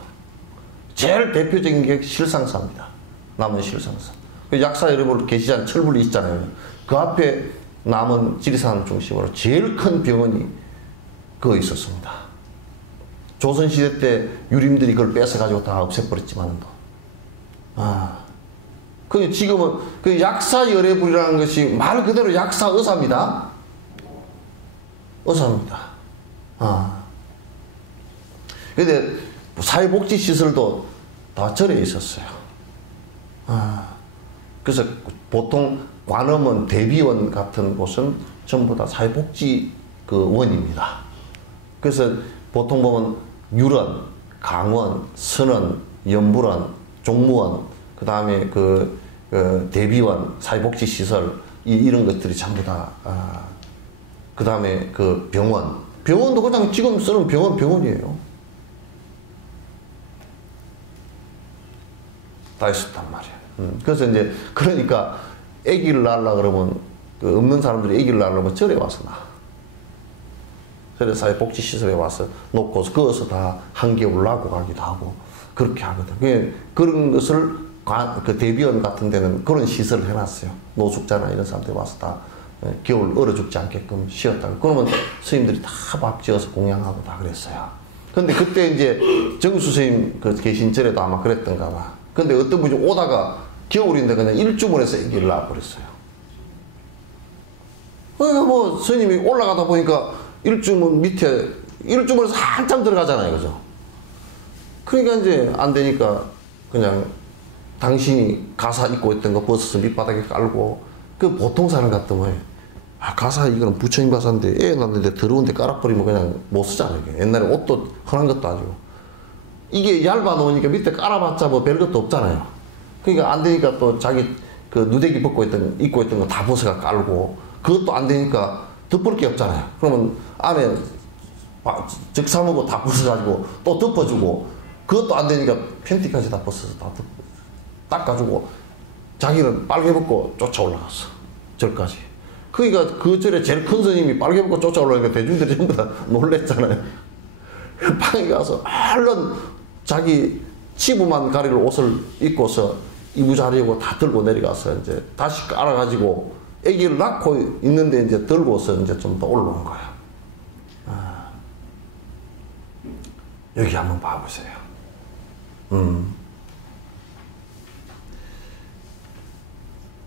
제일 대표적인 게 실상사입니다. 남은 실상사. 약사열애를 계시잖아요. 철불이 있잖아요. 그 앞에 남은 지리산 중심으로 제일 큰 병원이 그거 있었습니다. 조선시대 때 유림들이 그걸 뺏어가지고 다 없애버렸지만, 지금은 그 약사열애불이라는 것이 말 그대로 약사의사입니다. 의사입니다. 근데 사회복지시설도 다 절에 있었어요. 그래서 보통 관음원, 대비원 같은 곳은 전부 다 사회복지 원입니다. 그래서 보통 보면 유런, 강원, 선원, 연불원, 종무원, 그 다음에 대비원, 사회복지시설, 이런 것들이 전부 다, 그 다음에 그 병원도 그냥 지금 쓰는 병원이에요. 다 있었단 말이에요. 그래서 이제, 그러니까, 아기를 낳으려고 그러면, 없는 사람들이 아기를 낳으려면 절에 와서 낳아. 절에 사회복지시설에 와서 놓고서, 거기서 다 한겨울 낳고 가기도 하고, 그렇게 하거든. 그런 것을, 그 대비원 같은 데는 그런 시설을 해놨어요. 노숙자나 이런 사람들이 와서 다 겨울 얼어 죽지 않게끔 쉬었다고. 그러면 스님들이 다 밥 지어서 공양하고 다 그랬어요. 근데 그때 이제 정수 스님 계신 절에도 아마 그랬던가 봐. 근데 어떤 분이 오다가 겨울인데 그냥 일주문에서 아기를 낳아버렸어요. 그러니까 뭐 스님이 올라가다 보니까 일주문에서 한참 들어가잖아요. 그죠? 그러니까 이제 안 되니까 그냥 당신이 가사 입고 있던 거 벗어서 밑바닥에 깔고, 그 보통 사람 같으면, 가사 이거는 부처님 가사인데 애 낳는데 더러운데 깔아버리면 그냥 못 쓰잖아요. 옛날에 옷도 흔한 것도 아니고. 이게 얇아 놓으니까 밑에 깔아봤자 뭐 별것도 없잖아요. 그러니까 안 되니까 또 자기 그 누대기 입고 있던 거 다 벗어가 깔고, 그것도 안 되니까 덮을 게 없잖아요. 그러면 안에 적사먹고 다 벗어가지고 또 덮어주고, 그것도 안 되니까 팬티까지 다 벗어서 다 닦아주고, 자기는 빨개 벗고 쫓아 올라갔어. 절까지. 그러니까 그 절에 제일 큰 스님이 빨개 벗고 쫓아 올라가니까 대중들이 전부 다 놀랬잖아요. 방에 가서 얼른 자기 치부만 가릴 옷을 입고서 이부자리고 다 들고 내려가서 이제 다시 깔아가지고 아기를 낳고 있는데 이제 들고서 이제 좀 더 올라온 거야. 여기 한번 봐보세요.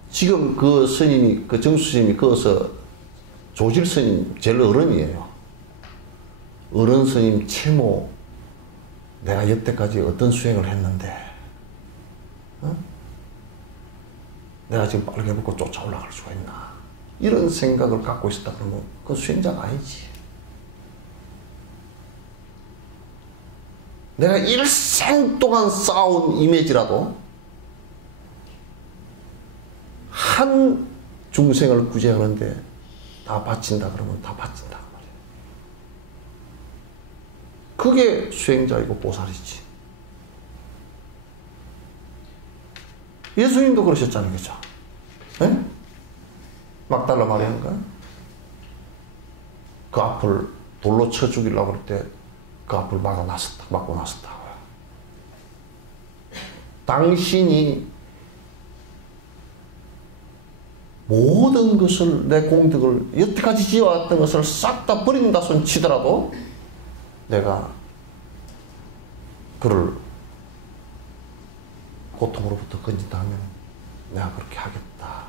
지금 그 스님이, 그 정수 스님이 거기서 조질 스님 제일 어른이에요. 어른 스님 칠모, 내가 여태까지 어떤 수행을 했는데, 내가 지금 빨개 벗고 쫓아 올라갈 수가 있나? 이런 생각을 갖고 있었다 그러면 그 수행자가 아니지. 내가 일생 동안 쌓아온 이미지라도 한 중생을 구제하는데 다 바친다 그러면 다 바친다 그 말이에요. 그게 수행자이고 보살이지. 예수님도 그러셨잖아요. 그죠? 네? 막달라 마리아인가? 그 앞을 돌로 쳐 죽이려고 할 때 그 앞을 막고 나섰다. 당신이 모든 것을, 내 공덕을 여태까지 지어왔던 것을 싹 다 버린다 손 치더라도 내가 그를 고통으로부터 건진다 하면 내가 그렇게 하겠다.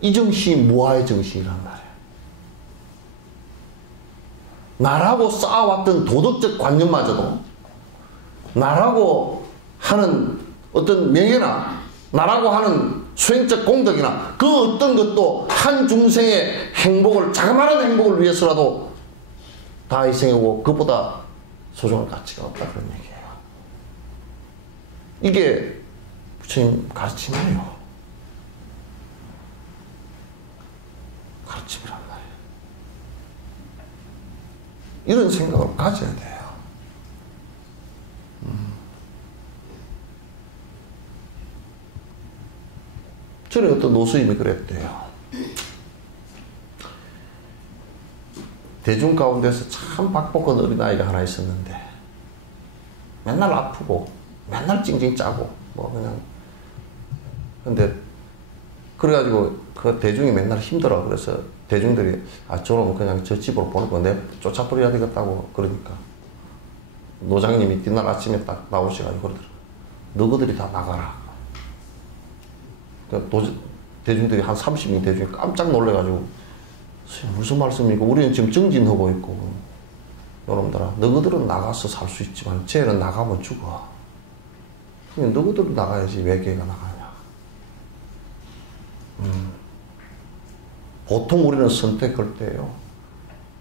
이 정신이 무아의 정신이란 말이에요. 나라고 쌓아왔던 도덕적 관념마저도, 나라고 하는 어떤 명예나 나라고 하는 수행적 공덕이나 그 어떤 것도 한 중생의 행복을, 자그마한 행복을 위해서라도 다 희생하고 그보다 소중한 가치가 없다 그런 얘기예요. 이게 부처님 가르침이에요. 가르침이란 말이에요. 이런 생각을 가져야 돼요. 전에 어떤 노스님이 그랬대요. 대중 가운데서 참 박복한 어린아이가 하나 있었는데 맨날 아프고 맨날 찡찡 짜고 뭐 그냥 근데 그래가지고 그 대중이 맨날 힘들어. 그래서 대중들이 저놈 그냥 저 집으로 보내고 내 쫓아버려야 되겠다고 그러니까 노장님이 뒷날 아침에 딱 나오셔가지고 그러더라고요. 너희들이 다 나가라. 대중들이 한 30명 대중이 깜짝 놀래가지고 무슨 말씀입니까? 우리는 지금 정진하고 있고 여러분들아 너희들은 나가서 살 수 있지만 쟤는 나가면 죽어. 그냥 너희들은 나가야지 왜 걔가 나가냐. 보통 우리는 선택할 때요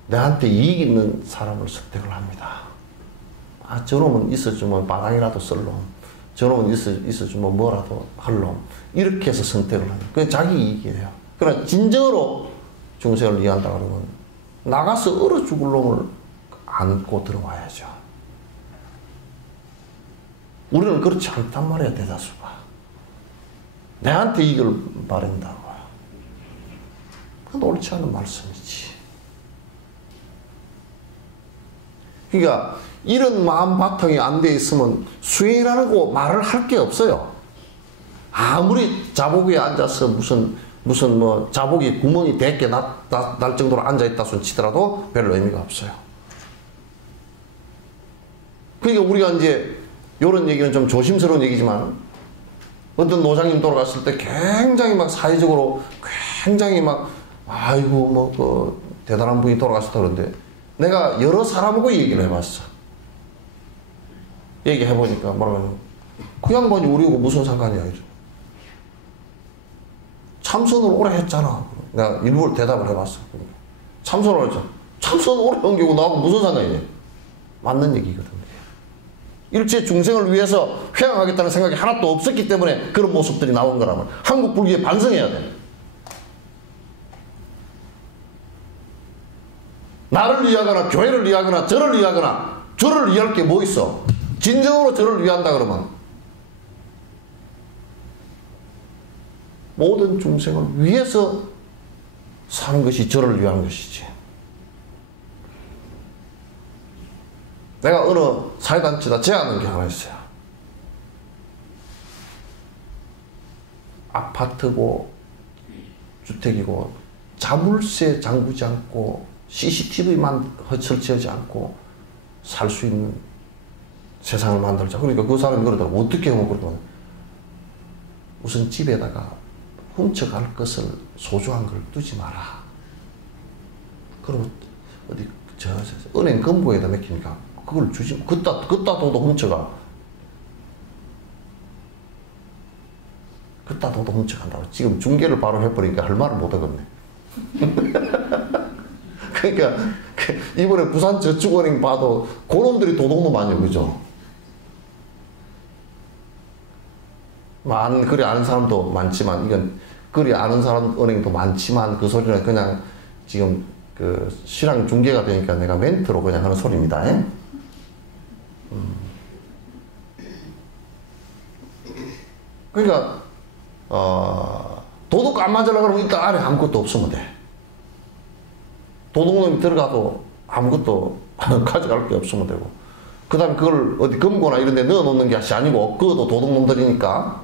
내한테 이익 있는 사람을 선택을 합니다. 저놈은 있어주면 바닥이라도 쓸놈, 저놈은 있어주면 뭐라도 할 놈, 이렇게 해서 선택을 합니다. 그게 자기 이익이에요. 그러나 진정으로 중생을 이해한다 그러면 나가서 얼어 죽을 놈을 안고 들어와야죠. 우리는 그렇지 않단 말이야. 대다수가 내한테 이익을 바란다고요. 그건 옳지 않은 말씀이지. 그러니까 이런 마음 바탕이 안 돼 있으면 수행이라고 말을 할 게 없어요. 아무리 자복에 앉아서 무슨 뭐 자복이 구멍이 대게 날 정도로 앉아있다 손 치더라도 별로 의미가 없어요. 그러니까 우리가 이제 이런 얘기는 좀 조심스러운 얘기지만 어떤 노장님 돌아갔을 때 굉장히 막 사회적으로 굉장히 막 아이고 뭐 그 대단한 분이 돌아가셨다 그러는데 내가 여러 사람하고 얘기를 해봤어. 얘기해보니까 뭐라고 그 양반이 우리하고 무슨 상관이야. 참선을 오래 했잖아. 내가 일부러 대답을 해봤어. 참선을 했잖아. 참선 오래 한 경우 나하고 무슨 상관이냐. 맞는 얘기거든. 일체 중생을 위해서 회양하겠다는 생각이 하나도 없었기 때문에 그런 모습들이 나온 거라면 한국 불교에 반성해야 돼. 나를 위하거나 교회를 위하거나 저를 위하거나 저를 위할 게 뭐 있어. 진정으로 저를 위한다 그러면 모든 중생을 위해서 사는 것이 저를 위한 것이지. 내가 어느 사회단체다 제안한 게 하나 있어요. 아파트고 주택이고 자물쇠 잠그지 않고 CCTV만 설치하지 않고 살 수 있는 세상을 만들자. 그러니까 그 사람이 그러더라고. 어떻게 하면 그러더라고. 우선 집에다가 훔쳐갈 것을 소중한 걸 두지 마라. 그럼 어디 은행 금고에다 맡기니까 그걸 주지 그따 둬도 훔쳐가. 그따 둬도 훔쳐간다고. 지금 중계를 바로 해버리니까 할 말을 못 하겠네. 그러니까 이번에 부산저축은행 봐도 그놈들이 도둑놈 아니에요. 그죠? 그래 아는 사람도 많지만 이건 그리 아는 사람 은행도 많지만 그 소리는 그냥 지금 그 시랑 중계가 되니까 내가 멘트로 그냥 하는 소리입니다. 그러니까 도둑 안 맞으려고 그러면 일단 안에 아무것도 없으면 돼. 도둑놈이 들어가도 아무것도 가져갈 게 없으면 되고, 그 다음에 그걸 어디 금고나 이런 데 넣어놓는 게 아니고, 그것도 도둑놈들이니까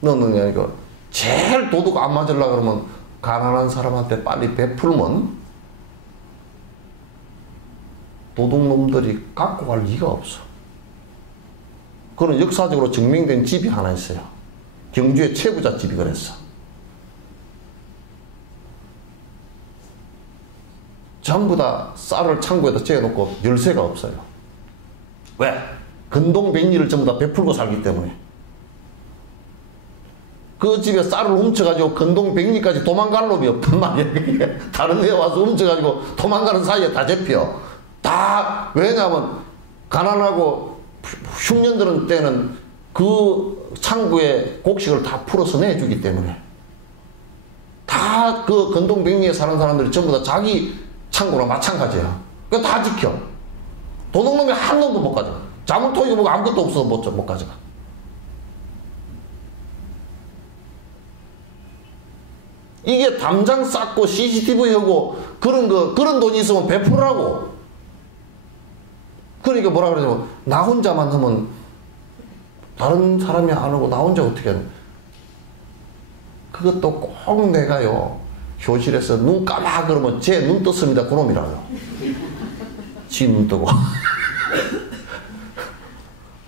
넣어놓는 게 아니고, 제일 도둑 안 맞으려고 그러면 가난한 사람한테 빨리 베풀면 도둑놈들이 갖고 갈 리가 없어. 그건 역사적으로 증명된 집이 하나 있어요. 경주의 최부자 집이 그랬어. 전부 다 쌀을 창고에다 재놓고 열쇠가 없어요. 왜? 근동백리를 전부 다 베풀고 살기 때문에. 그 집에 쌀을 훔쳐가지고 근동백리까지 도망갈 놈이 없단 말이야. 다른 데 와서 훔쳐가지고 도망가는 사이에 다 잡혀. 다, 왜냐하면 가난하고 흉년들은 때는 그 창구에 곡식을 다 풀어서 내주기 때문에 다 그 근동백리에 사는 사람들이 전부 다 자기 창고랑 마찬가지야. 그거 다 지켜. 도둑놈이 한 놈도 못 가져가. 자물통이고 뭐고 아무것도 없어서 못 가져가. 이게 담장 쌓고 CCTV 하고 그런 돈이 있으면 베풀라고. 그러니까 뭐라 그러냐면 나 혼자만 하면 다른 사람이 안 하고 나 혼자 어떻게 하냐. 그것도 꼭 내가요 교실에서 눈 까마 그러면 제 눈 떴습니다 그놈이라고요. 지 눈 뜨고.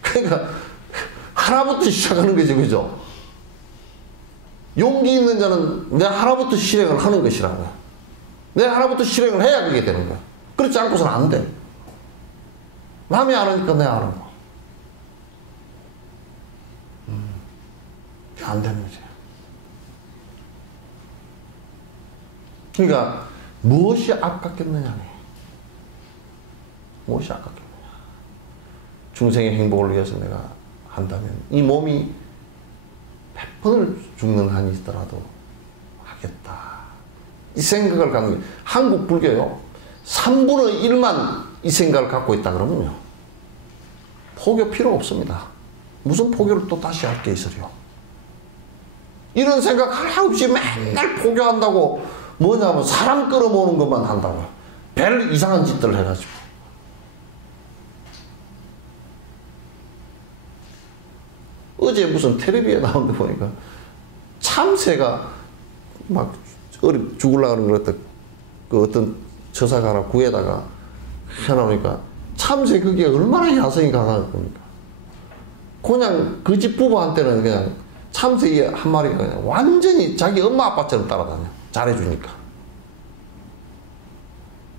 그러니까 하나부터 시작하는 거지, 그죠? 용기 있는 자는 내 하나부터 실행을 하는 것이라고요. 내 하나부터 실행을 해야 그게 되는 거야. 그렇지 않고서는 안 돼. 남이 안 하니까 내가 하는 거. 안 되는 거지. 그러니까 무엇이 아깝겠느냐. 무엇이 아깝겠느냐. 중생의 행복을 위해서 내가 한다면 이 몸이 100번을 죽는 한이 있더라도 하겠다. 이 생각을 갖는 게 한국 불교요. 3분의 1만 이 생각을 갖고 있다 그러면요. 포교 필요 없습니다. 무슨 포교를 또 다시 할 게 있어요. 이런 생각 하나 없이 맨날 포교한다고 뭐냐면 사람 끌어모으는 것만 한다고. 별 이상한 짓들을 해가지고. 어제 무슨 텔레비에 나오는데 보니까 참새가 막 죽으려고 하는 걸 그 어떤 저사가 하나 구에다가 해놓으니까 참새 그게 얼마나 야성이 강한 겁니까? 그냥 그 집 부부한테는 그냥 참새 한 마리가 그냥 완전히 자기 엄마 아빠처럼 따라다녀. 잘해주니까.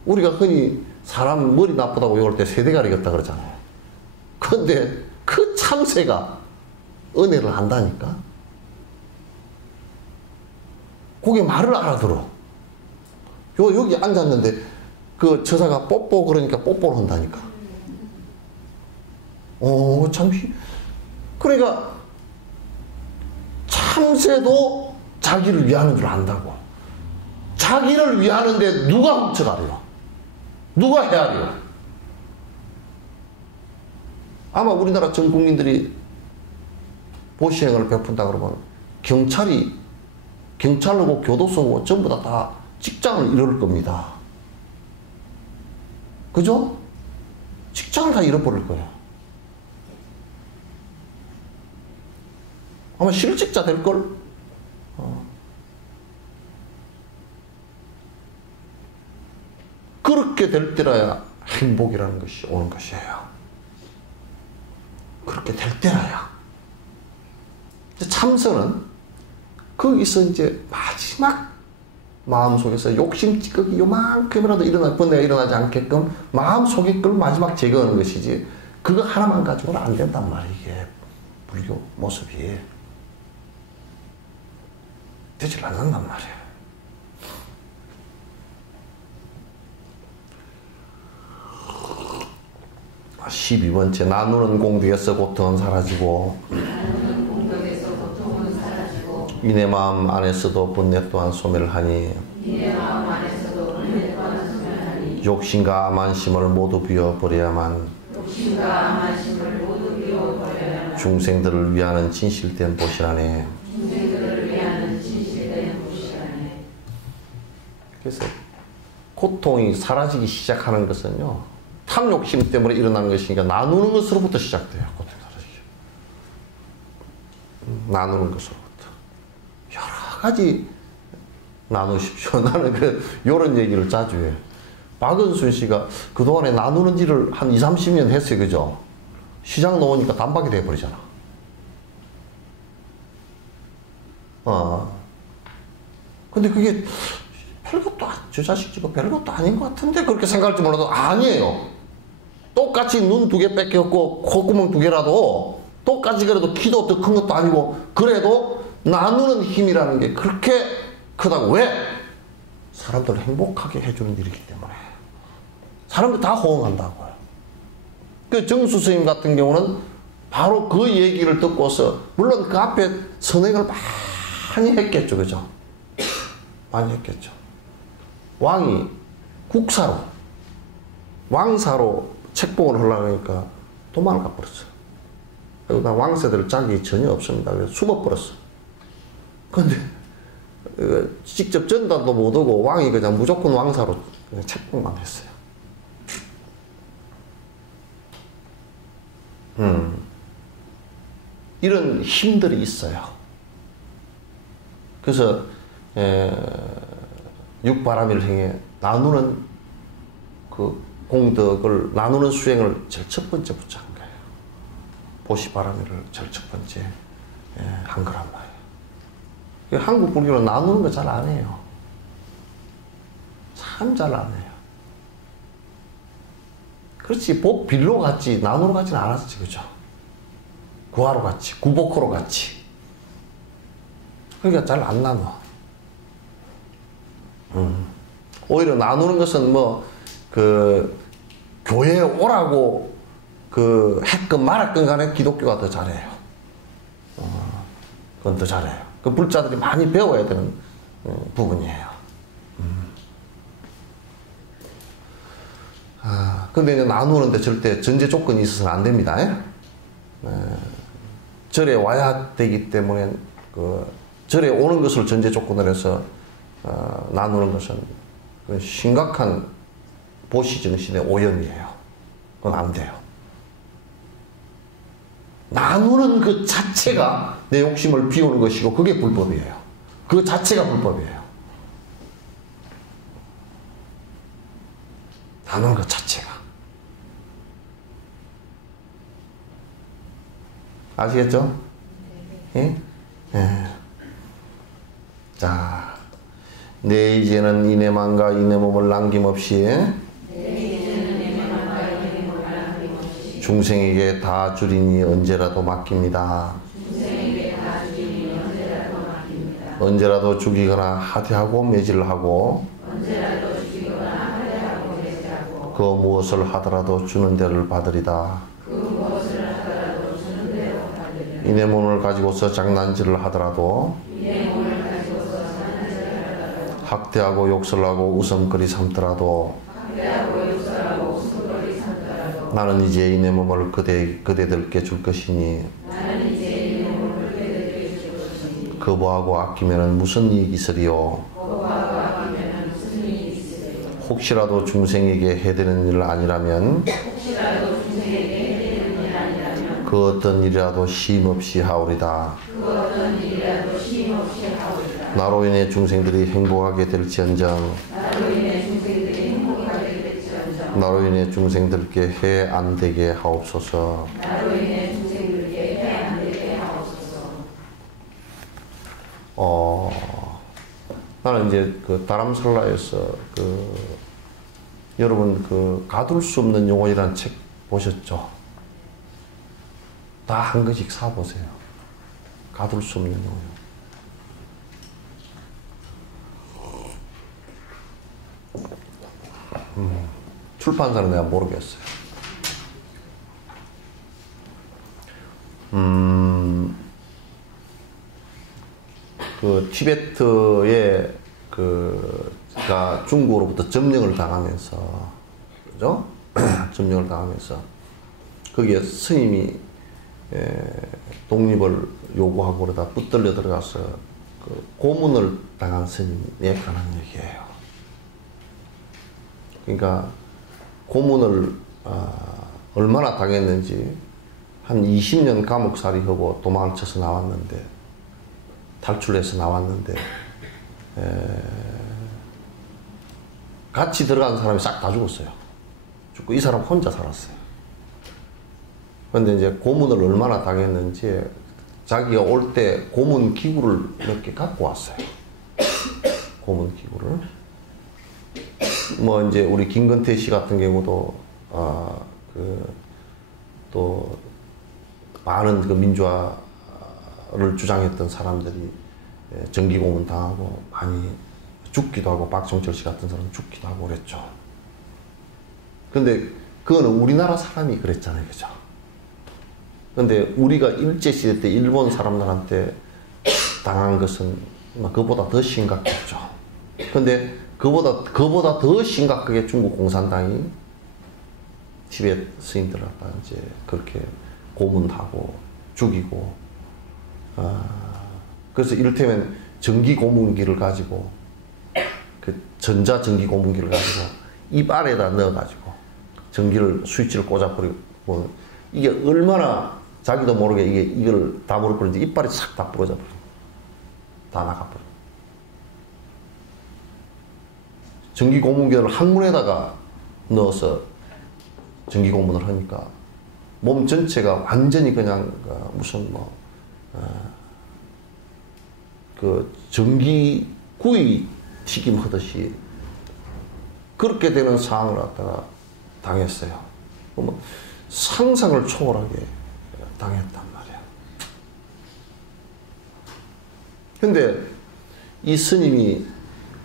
우리가 흔히 사람 머리 나쁘다고 욕할 때 세대가리 같다 그러잖아요. 근데 그 참새가 은혜를 한다니까. 그게 말을 알아들어. 여기 앉았는데 그 저사가 뽀뽀 그러니까 뽀뽀를 한다니까. 참. 그러니까 참새도 자기를 위하는 줄 안다고. 자기를 위하는데 누가 훔쳐가래요? 누가 헤아려요? 아마 우리나라 전 국민들이 보시행을 베푼다 그러면 경찰하고 교도소고 전부 다 직장을 잃을 겁니다. 그죠? 직장을 다 잃어버릴 거예요. 아마 실직자 될걸? 그렇게 될 때라야 행복이라는 것이 오는 것이에요. 그렇게 될 때라야. 참선은 거기서 이제 마지막 마음속에서 욕심 찌꺼기 요만큼이라도 번뇌가 일어나지 않게끔 마음속에 걸 마지막 제거하는 것이지 그거 하나만 가지고는 안 된단 말이에요. 이게 불교 모습이 되질 않는단 말이에요. 12번째 나누는 공덕에서 고통은 사라지고 이내 마음 안에서도 번뇌 또한 소멸하니 욕심과 암만심을 모두 비워버려야만 중생들을 위하는 진실된 보시라네. 그래서 고통이 사라지기 시작하는 것은요, 탐욕심 때문에 일어나는 것이니까 나누는 것으로부터 시작돼요. 고통이 사라지죠. 나누는 것으로부터. 여러 가지 나누십시오. 나는 요런 얘기를 자주 해요. 박은순 씨가 그동안에 나누는 일을 한 20, 30년 했어요. 그죠? 시장 놓으니까 단박이 돼버리잖아. 근데 그게 별것도 저 자식 지금 별것도 아닌 것 같은데 그렇게 생각할지 몰라도 아니에요. 똑같이 눈 2개 뺏겼고 콧구멍 2개라도 똑같이 그래도 키도 더 큰 것도 아니고 그래도 나누는 힘이라는 게 그렇게 크다고. 왜? 사람들을 행복하게 해주는 일이기 때문에. 사람들 다 호응한다고요. 그 정수 스님 같은 경우는 바로 그 얘기를 듣고서 물론 그 앞에 선행을 많이 했겠죠. 그죠? 많이 했겠죠. 왕이 국사로 왕사로 책봉을 하려고 하니까 도망을 가버렸어요. 그리고 나 왕세들 짝이 전혀 없습니다. 그래서 숨어버렸어. 근데 직접 전달도 못 오고 왕이 그냥 무조건 왕사로 그냥 책봉만 했어요. 이런 힘들이 있어요. 그래서 육바라밀 행에 나누는 그 공덕을 나누는 수행을 제일 첫 번째 붙잡은 거예요. 보시바라밀을 제일 첫 번째 한 거란 말이에요. 한국 불교는 나누는 거 잘 안 해요. 참 잘 안 해요. 그렇지, 복 빌로 갔지 나누러 가지는 않았지. 그죠? 구하러 갔지, 구복하러 갔지. 그러니까 잘 안 나눠. 오히려 나누는 것은 교회에 오라고 했건 말았건 간에 기독교가 더 잘해요. 그건 더 잘해요. 그 불자들이 많이 배워야 되는 부분이에요. 근데 이제 나누는데 절대 전제 조건이 있어서는 안 됩니다. 절에 와야 되기 때문에 절에 오는 것을 전제 조건으로 해서 나누는 것은 심각한 보시정신의 오염이에요. 그건 안 돼요. 나누는 그 자체가 내 욕심을 비우는 것이고 그게 불법이에요. 그 자체가 불법이에요. 나누는 것 자체가. 아시겠죠? 예? 예. 자, 내 이제는 이내만과 이내몸을 남김없이 중생에게 다 주리니 언제라도 맡깁니다. 언제라도 죽이거나 하대하고 매질을 하고 그 무엇을 하더라도 주는 대를 받으리다. 이내 몸을 가지고서 장난질을 하더라도 학대하고 욕설하고 웃음거리 삼더라도 나는 이제 이내 몸을 그대들께 줄 것이니 거부하고 아끼면 무슨 이익이 있으리요. 혹시라도 중생에게 해되는 일 아니라면 그 어떤 일이라도 쉼없이 하오리다. 나로 인해 중생들이 행복하게 될지언정 나로 인해 중생들께 해 안 되게 하옵소서. 나는 이제 다람살라에서 여러분 가둘 수 없는 영혼이라는 책 보셨죠? 다 한 권씩 사보세요. 가둘 수 없는 영혼. 출판사는 내가 모르겠어요. 그 티베트의 가 중국으로부터 점령을 당하면서, 그죠? 점령을 당하면서 거기에 스님이 독립을 요구하고 그러다 붙들려 들어가서 그 고문을 당한 스님에 관한 얘기예요. 그러니까 고문을 얼마나 당했는지 한 20년 감옥살이 하고 도망을 쳐서 나왔는데, 탈출해서 나왔는데 같이 들어간 사람이 싹 다 죽었어요. 죽고 이 사람 혼자 살았어요. 그런데 이제 고문을 얼마나 당했는지 자기가 올 때 고문 기구를 몇 개 갖고 왔어요. 고문 기구를. 뭐 이제 우리 김건태 씨 같은 경우도 또 많은 그 민주화를 주장했던 사람들이 정기 고문 당하고 많이 죽기도 하고, 박종철 씨 같은 사람 죽기도 하고 그랬죠. 근데 그거는 우리나라 사람이 그랬잖아요, 그죠? 근데 우리가 일제시대 때 일본 사람들한테 당한 것은 그보다 더 심각했죠. 근데 그보다 더 심각하게 중국 공산당이 티베트 스님들 갖다 이제 그렇게 고문하고 죽이고, 그래서 이를테면 전기 고문기를 가지고, 그 전자 전기 고문기를 가지고 입 안에다 넣어가지고 전기를 스위치를 꽂아버리고, 이게 얼마나 자기도 모르게 이걸 다 물어버리는지 이빨이 싹 다 부러져 버려. 다 나가버려. 전기 고문기를 항문에다가 넣어서 전기 고문을 하니까 몸 전체가 완전히 그냥 무슨 그 전기 구이 튀김 하듯이 그렇게 되는 상황을 갖다가 당했어요. 상상을 초월하게 당했단 말이야. 근데 이 스님이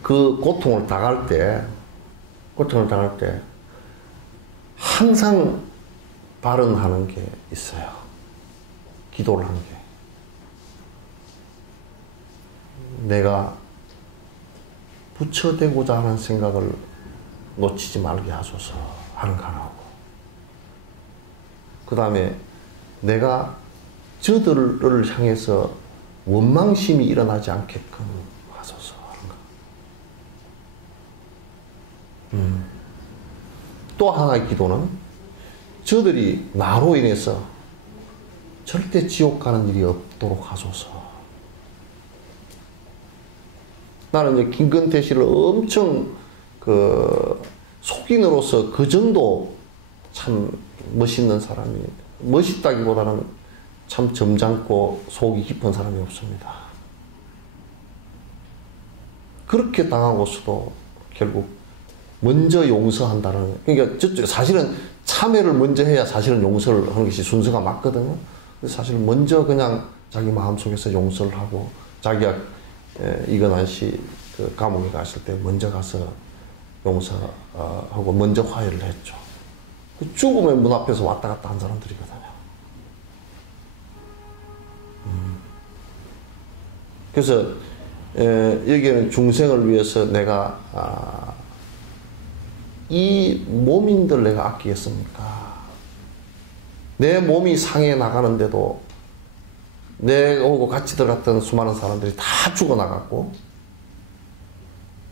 그 고통을 당할 때 항상 발언하는 게 있어요. 기도를 하는 게. 내가 부처되고자 하는 생각을 놓치지 말게 하소서 하는 거 하나고, 그 다음에 내가 저들을 향해서 원망심이 일어나지 않게끔 하소서 하는 거. 또 하나의 기도는 저들이 나로 인해서 절대 지옥 가는 일이 없도록 하소서. 나는 이제 김건태 씨를 엄청 속인으로서 그 정도 참 멋있는 사람이, 멋있다기보다는 참 점잖고 속이 깊은 사람이 없습니다. 그렇게 당하고서도 결국 먼저 용서한다는, 그러니까 저쪽 사실은 참회를 먼저 해야 사실은 용서를 하는 것이 순서가 맞거든요. 사실 먼저 그냥 자기 마음속에서 용서를 하고, 자기가 이건환 씨 그 감옥에 갔을 때 먼저 가서 용서하고 먼저 화해를 했죠. 죽음의 문 앞에서 왔다 갔다 한 사람들이거든요. 그래서 여기에는 중생을 위해서 내가 이 몸인들 내가 아끼겠습니까? 내 몸이 상해 나가는데도 내하고 같이 들어갔던 수많은 사람들이 다 죽어나갔고,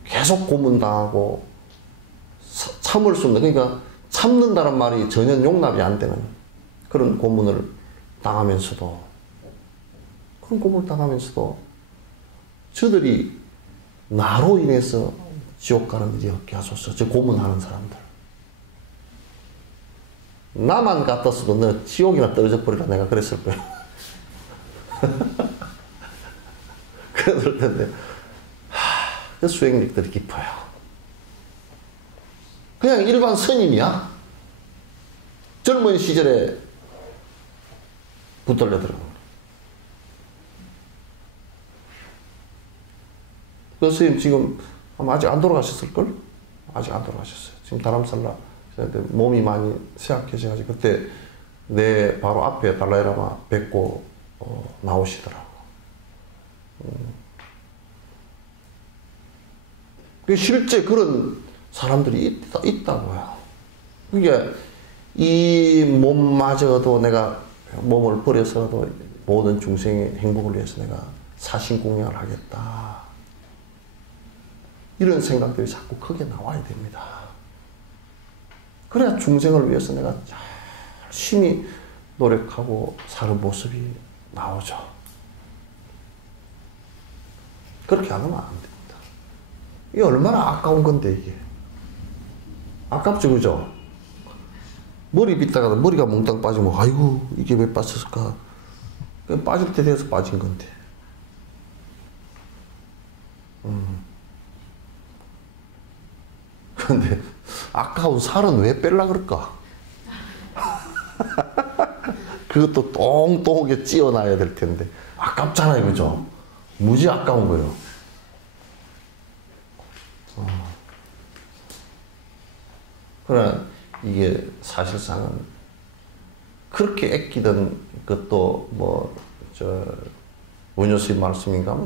계속 고문당하고 참을 수 없는, 그러니까 참는다는 말이 전혀 용납이 안 되는 그런 고문을 당하면서도, 저들이 나로 인해서 지옥 가는 일이 없게 하소서. 저 고문하는 사람들. 나만 같았어도 너 지옥이나 떨어져 버리라 내가 그랬을 거야. 그랬을 텐데, 그 수행력들이 깊어요. 그냥 일반 스님이야. 젊은 시절에 붙들려 들어간 거예요. 그 스님 지금 아마 아직 안 돌아가셨을걸? 아직 안 돌아가셨어요. 지금 다람살라 몸이 많이 쇠약해져가지고 그때 내 바로 앞에 달라이라마 뵙고 나오시더라고. 실제 그런 사람들이 있다고요. 그러니까 이 몸마저도 내가 몸을 버려서도 모든 중생의 행복을 위해서 내가 사신공양을 하겠다. 이런 생각들이 자꾸 크게 나와야 됩니다. 그래야 중생을 위해서 내가 열심히 노력하고 사는 모습이 나오죠. 그렇게 안 하면 안 됩니다. 이게 얼마나 아까운 건데, 이게. 아깝죠, 그죠? 머리 빗다가 머리가 몽땅 빠지면, 아이고, 이게 왜 빠졌을까? 빠질 때 돼서 빠진 건데. 그런데, 아까운 살은 왜 뺄라 그럴까? 그것도 똥똥하게 찌어놔야 될 텐데. 아깝잖아요, 그죠? 무지 아까운 거예요. 그러나 이게 사실상은 그렇게 아끼던 것도 원효스님 말씀인가,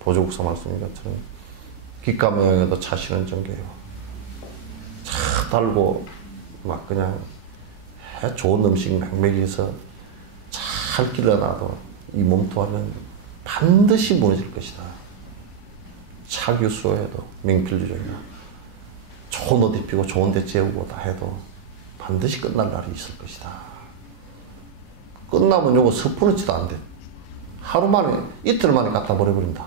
보조국사 말씀인가처럼 귓가모양에도 차시는 정겨요. 차 달고 막 그냥 좋은 음식 맥맥이해서 잘 길러놔도 이 몸뚱아리는 반드시 무너질 것이다. 차교수해도 명필주정이나 좋은 옷 입히고 좋은 데 재우고 다 해도 반드시 끝날 날이 있을 것이다. 끝나면 요거 스푸르지도 안 돼. 하루 만에, 이틀 만에 갖다 버려버린다.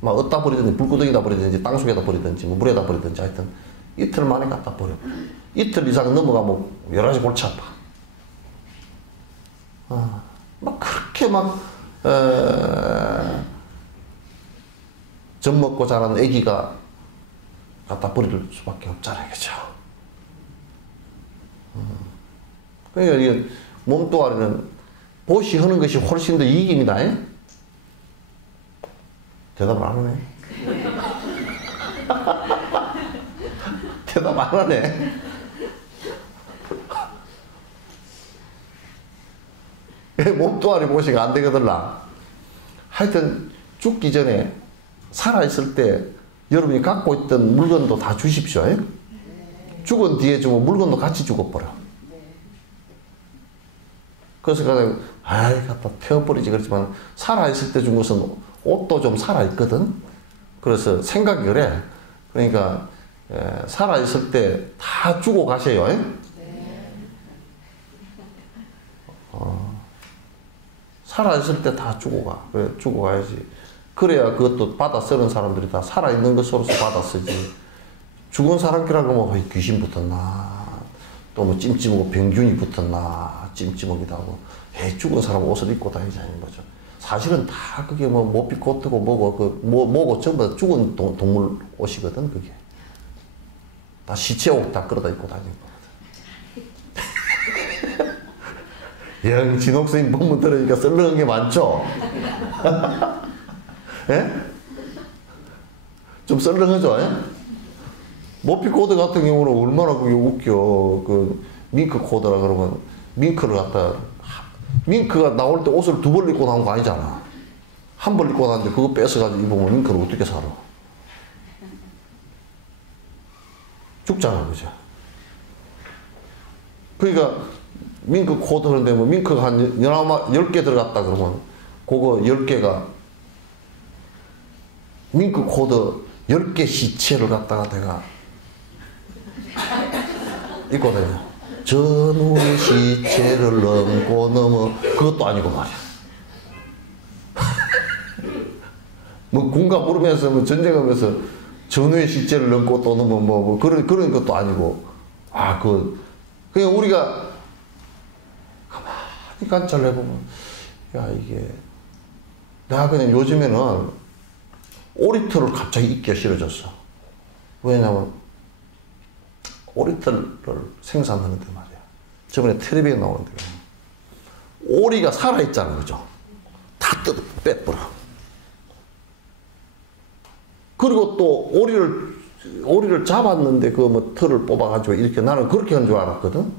막 어디다 버리든지, 불구덩이다 버리든지, 땅속에다 버리든지, 뭐 물에다 버리든지 하여튼 이틀 만에 갖다 버려버려. 이틀 이상 넘어가면 여러 가지 골치 아파. 막 그렇게 젖 먹고 자란 애기가 갖다 버릴 수밖에 없잖아요, 그죠? 그러니까 이게 몸뚱아리는 보시 하는 것이 훨씬 더 이익입니다. 대답을 안 하네. 대답 안 하네. 몸뚱아리 보시가 안 되거든라. 하여튼 죽기 전에 살아있을 때 여러분이 갖고 있던 물건도 다 주십시오. 죽은 뒤에 주면 물건도 같이 죽어버려. 그래서 그냥 갖다 태워버리지 그렇지만 살아있을 때 준 것은 옷도 좀 살아있거든. 그래서 생각이 그래. 그러니까 살아있을 때 다 주고 가세요. 살아있을 때 다 주고 가. 그래, 주고 가야지. 그래야 그것도 받아 쓰는 사람들이 다 살아있는 것으로서 받아 쓰지. 죽은 사람끼라고 뭐 귀신 붙었나, 또 뭐 찜찜하고 병균이 붙었나, 찜찜하기도 하고, 죽은 사람 옷을 입고 다니자는 거죠. 사실은 다 그게 뭐 못비 코트고 뭐고 전부 다 죽은 동물 옷이거든, 그게. 다 시체 옷 다 끌어다 입고 다니는 거거든. 영 진옥스님 본문 들으니까 썰렁한 게 많죠? 예? 좀 썰렁하죠? 모피 코드 같은 경우는 얼마나 그게 웃겨. 그 밍크 코드라 그러면 밍크를 갖다, 밍크가 나올 때 옷을 두 벌 입고 나온 거 아니잖아. 한 벌 입고 나왔는데 그거 뺏어가지고 입으면 밍크를 어떻게 살아? 죽잖아, 그죠? 그러니까 밍크 코드 하는데 뭐 밍크가 한 10개 들어갔다 그러면 그거 10개가 밍크 코드 10개 시체를 갖다가 내가 있거든요. 전우의 시체를 넘고 넘어, 그것도 아니고 말이야. 뭐 군가 부르면서 뭐 전쟁하면서 전우의 시체를 넘고 또 넘어 뭐 그런 것도 아니고, 그냥 우리가 가만히 관찰을 해보면, 야, 이게, 내가 그냥 요즘에는 오리털을 갑자기 입기가 싫어졌어. 왜냐면, 오리털을 생산하는데 말이야. 저번에 텔레비에 나오는데, 오리가 살아있잖아, 그죠? 다 빼버려. 그리고 또 오리를 잡았는데 그 뭐 털을 뽑아가지고 이렇게, 나는 그렇게 하는 줄 알았거든?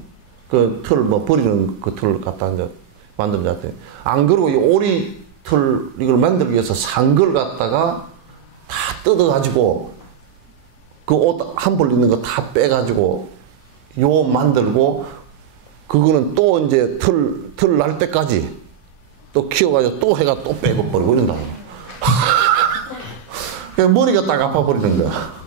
그 털을 뭐 버리는 그 털을 갖다 이제 만들자 했더니, 안 그러고 이 오리 털 이걸 만들기 위해서 산 걸 갖다가 다 뜯어가지고 그 옷 한 벌 있는 거 다 빼가지고 요 만들고 그거는 또 이제 털 날 때까지 또 키워가지고 또 해가 또 빼고 버리고 이런다. 그냥 머리가 딱 아파버리는 거야.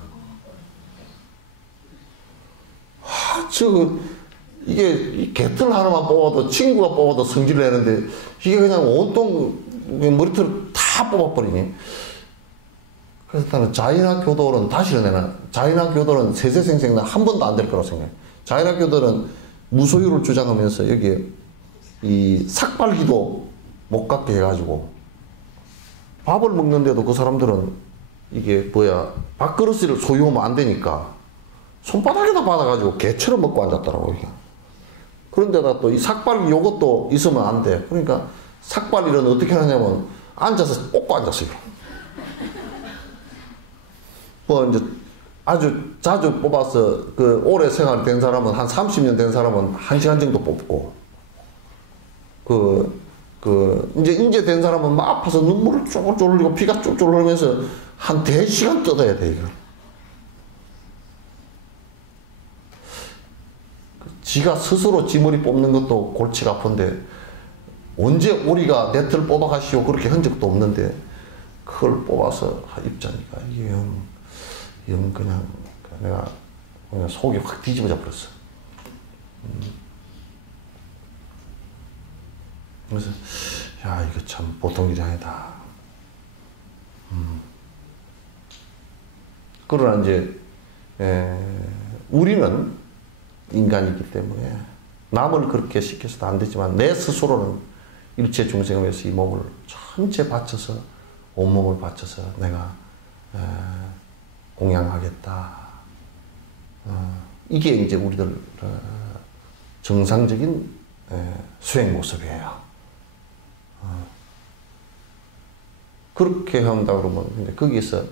이게 개털 하나만 뽑아도 친구가 뽑아도 성질을 내는데 이게 그냥 온통 머리털을 다 뽑아버리니. 그래서 나는 자인학 교도는 다시는 내가 자인학 교도는 세세생생나 한 번도 안 될 거라고 생각해. 자인학 교도는 무소유를 주장하면서 여기에 이 삭발기도 못 갖게 해가지고 밥을 먹는데도 그 사람들은 이게 밥그릇을 소유하면 안 되니까 손바닥에다 받아가지고 개처럼 먹고 앉았더라고, 이게. 그런데다 또 이 삭발 요것도 있으면 안 돼. 그러니까 삭발일은 어떻게 하냐면 앉아서 뽑고 앉았어요. 이제 아주 자주 뽑아서 그 오래 생활된 사람은 한 30년 된 사람은 1시간 정도 뽑고 이제 된 사람은 막 아파서 눈물을 쫄쫄 흘리고 피가 쫄쫄 흐르면서 한 4시간 뜯어야 돼, 이거. 지가 스스로 지 머리 뽑는 것도 골치가 아픈데 언제 우리가 내 털 뽑아가시오 그렇게 한 적도 없는데 그걸 뽑아서 입자니까 이게 그냥 내가 그냥 속이 확 뒤집어져 버렸어. 그래서 야, 이거 참 보통 일이 아니다. 그러나 이제 우리는 인간이기 때문에 남을 그렇게 시켜서도 안 되지만 내 스스로는 일체 중생을 위해서 이 몸을 전체 바쳐서 온몸을 바쳐서 내가 공양하겠다. 이게 이제 우리들 정상적인 수행 모습이에요. 그렇게 한다 그러면 근데 거기서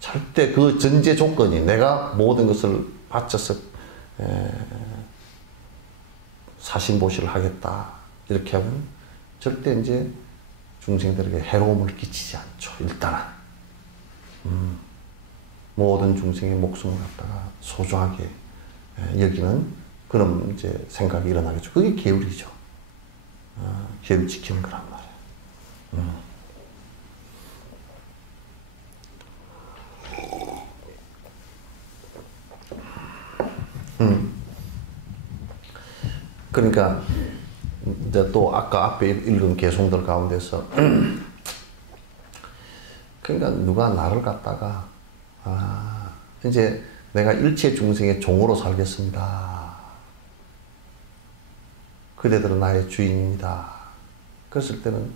절대 그 전제 조건이 내가 모든 것을 바쳐서 사신보시를 하겠다 이렇게 하면 절대 이제 중생들에게 해로움을 끼치지 않죠. 일단은 모든 중생의 목숨을 갖다가 소중하게 여기는 그런 이제 생각이 일어나겠죠. 그게 계율이죠. 계율 지키는 거란 말이에요. 그러니까 이제 또 아까 앞에 읽은 개송들 가운데서 그러니까 누가 나를 갖다가 이제 내가 일체 중생의 종으로 살겠습니다. 그대들은 나의 주인입니다. 그랬을 때는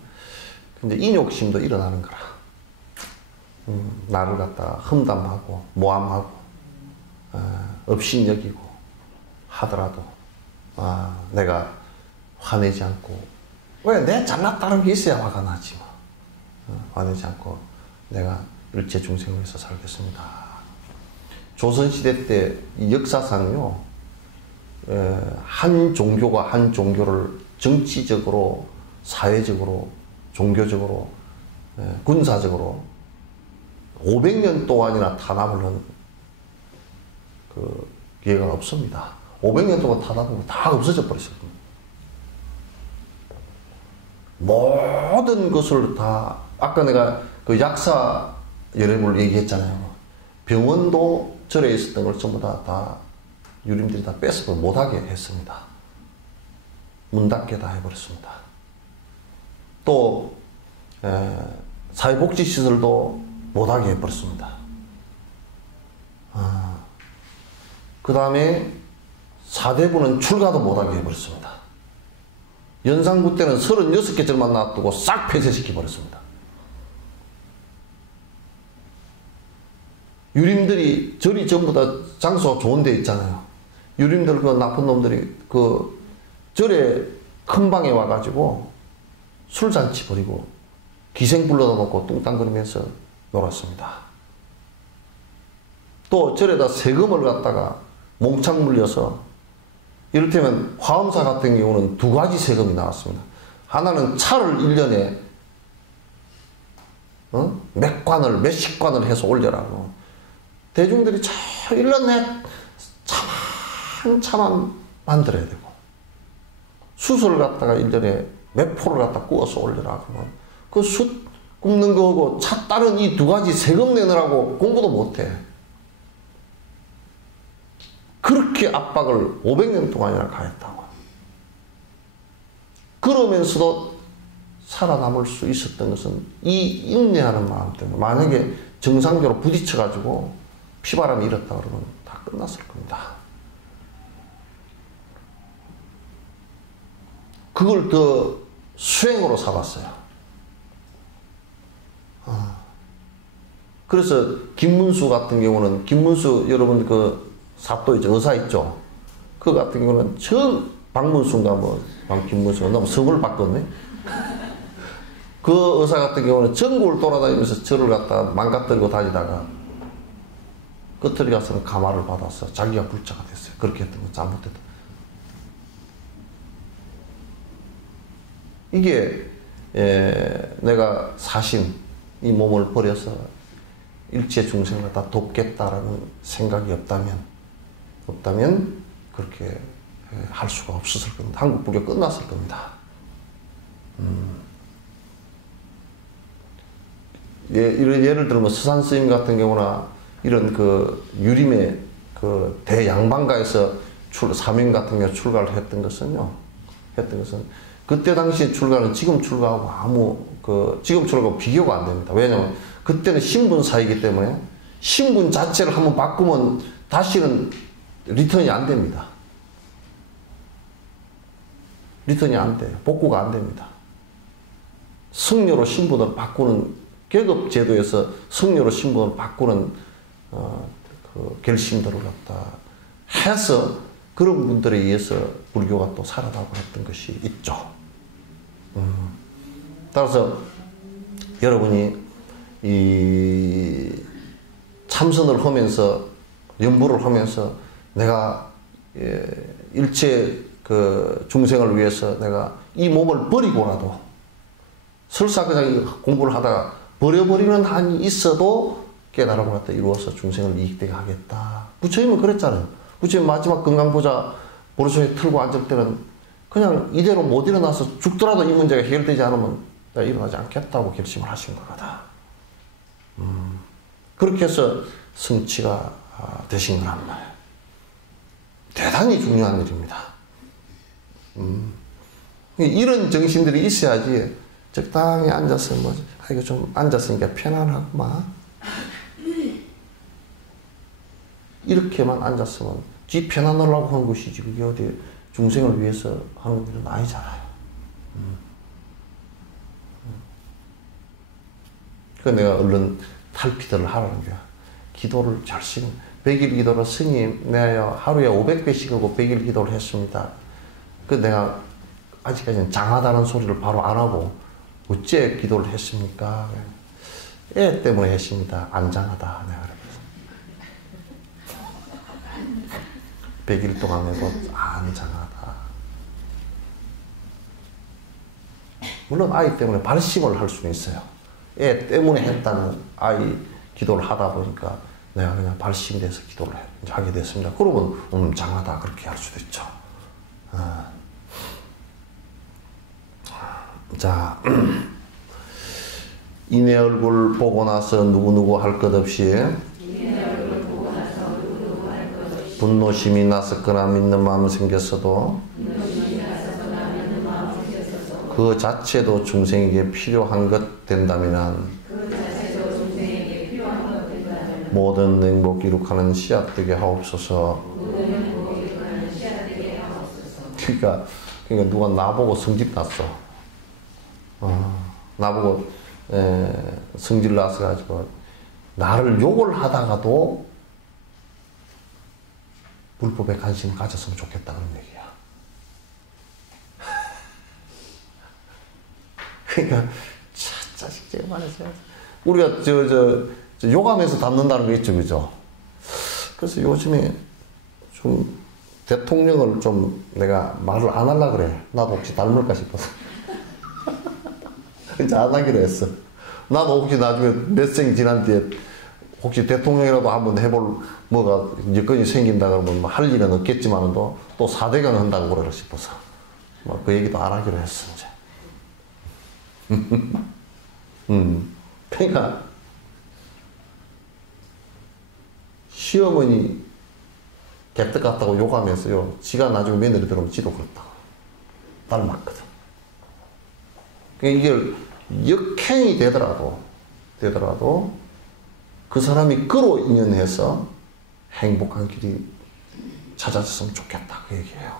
이제 인욕심도 일어나는 거라. 나를 갖다가 험담하고 모함하고 업신여기고 하더라도 내가 화내지 않고 왜 내 잘났다는 게 있어야 화가 나지 뭐. 화내지 않고 내가 일체 중생을 위해서 살겠습니다. 조선시대 때 역사상요 한 종교가 한 종교를 정치적으로 사회적으로 종교적으로 군사적으로 500년 동안이나 탄압을 한 그 기회가 없습니다. 500년 동안 탄압하고 다 없어져 버렸어요. 모든 것을 다 아까 내가 그 약사 여러분을 얘기했잖아요. 병원도 절에 있었던 걸 전부 다 유림들이 다 뺏어 못하게 했습니다. 문 닫게 다 해버렸습니다. 또 사회복지시설도 못하게 해버렸습니다. 그 다음에 사대부는 출가도 못하게 해버렸습니다. 연산구 때는 36개 절만 놔두고 싹 폐쇄시켜버렸습니다. 유림들이 절이 전부 다 장소가 좋은 데 있잖아요. 유림들 그 나쁜 놈들이 그 절에 큰 방에 와가지고 술잔치 벌이고 기생 불러다 놓고 뚱땅거리면서 놀았습니다. 또 절에다 세금을 갖다가 몽창 물려서 이를테면 화엄사 같은 경우는 2가지 세금이 나왔습니다. 하나는 차를 1년에 몇 관을, 몇십 관을 해서 올려라고. 대중들이 저 1년 내에 차만 만들어야 되고, 숯을 갖다가 1년에 몇 포를 갖다 구워서 올려라. 그러면 그 숯 굽는 거하고 차 다른 이 두 가지 세금 내느라고 공부도 못해. 그렇게 압박을 500년 동안이나 가했다고. 그러면서도 살아남을 수 있었던 것은 이 인내하는 마음 때문에. 만약에 정상적으로 부딪혀가지고 피바람이 일었다 그러면 다 끝났을 겁니다. 그걸 더 수행으로 삼았어요. 그래서 김문수 같은 경우는, 김문수 여러분 그 사또 있죠, 의사 있죠. 그 같은 경우는 전 박문수인가 뭐 김문수가 너무 성을 바꿨네. 그 의사 같은 경우는 전국을 돌아다니면서 저를 갖다 망가뜨리고 다니다가 끝을 가서는 감화를 받아서 자기가 불자가 됐어요. 그렇게 했던 건 잘못됐다. 이게 내가 사신 이 몸을 버려서 일체 중생을 다 돕겠다라는 생각이 없다면 그렇게 할 수가 없었을 겁니다. 한국 불교 끝났을 겁니다. 예를 들면 서산 스님 같은 경우나 이런 그 유림의 그 대양반가에서 사명 같은 경우 출가를 했던 것은 그때 당시 출가는 지금 출가하고 지금 출가하고 비교가 안 됩니다. 왜냐하면 그때는 신분사이기 때문에 신분 자체를 한번 바꾸면 다시는 리턴이 안 됩니다. 리턴이 안 돼요. 복구가 안 됩니다. 승려로 신분을 바꾸는 계급 제도에서 승려로 신분을 바꾸는 그 결심들을 갖다 해서 그런 분들에 의해서 불교가 또 살아나고 했던 것이 있죠. 따라서 여러분이 이 참선을 하면서 연부를 하면서 내가 일체 그 중생을 위해서 내가 이 몸을 버리고라도 설사 그냥 공부를 하다가 버려버리는 한이 있어도 깨달음을 갖다 이루어서 중생을 이익되게 하겠다. 부처님은 그랬잖아요. 부처님 마지막 금강보자 보르소에 틀고 앉을 때는 그냥 이대로 못 일어나서 죽더라도 이 문제가 해결되지 않으면 내가 일어나지 않겠다고 결심을 하신 거다. 그렇게 해서 성취가 되신 거란 말이에요. 대단히 중요한 일입니다. 이런 정신들이 있어야지 적당히 앉아서 이거 좀 앉았으니까 편안하구만. 이렇게만 앉았으면 지 편안하려고 하는 것이지 그게 어디 중생을 위해서 하는 일은 아니잖아요. 그래서 내가 얼른 탈피들을 하라는 거야. 기도를 절실히 100일 기도로 스님 내가 하루에 500배씩 하고 100일 기도를 했습니다. 그 내가 아직까지는 장하다는 소리를 바로 안 하고 어째 기도를 했습니까? 애 때문에 했습니다. 안 장하다. 내가 그래서 100일 동안 해도 안 장하다. 물론 아이 때문에 발심을 할 수는 있어요. 애 때문에 했다는 아이 기도를 하다 보니까 내가 그냥 발심돼서 기도를 하게 됐습니다. 그러면 장하다 그렇게 할 수도 있죠. 자, 이내 얼굴 보고 나서 누구누구 할 것 없이 분노심이 났었거나 믿는 마음이 생겼어도 그 자체도 중생에게 필요한 것 된다면 모든 행복 기록하는 씨앗 되게 하옵소서. 그러니까 누가 나보고 성질 났어. 나보고 성질 나서 가지고 나를 욕을 하다가도 불법에 관심을 가졌으면 좋겠다는 얘기야. 그러니까 자식 제가 말해서 우리가 욕하면서 닮는다는 거 있죠, 그죠? 그래서 요즘에 좀 대통령을 좀 내가 말을 안 하려고 그래. 나도 혹시 닮을까 싶어서. 이제 안 하기로 했어. 나도 혹시 나중에 몇 생 지난 뒤에 혹시 대통령이라도 한번 해볼 뭐가 여건이 생긴다 그러면 뭐 할 일은 없겠지만도 또 4대강 한다고 그러고 싶어서 뭐 그 얘기도 안 하기로 했어 이제. 그러니까 시어머니 개떡 같다고 욕하면서요, 지가 나중에 며느리 들어오면 지도 그렇다고 닮았거든. 그러니까 이게 역행이 되더라도 그 사람이 끌어 인연해서 행복한 길이 찾아졌으면 좋겠다 그 얘기예요.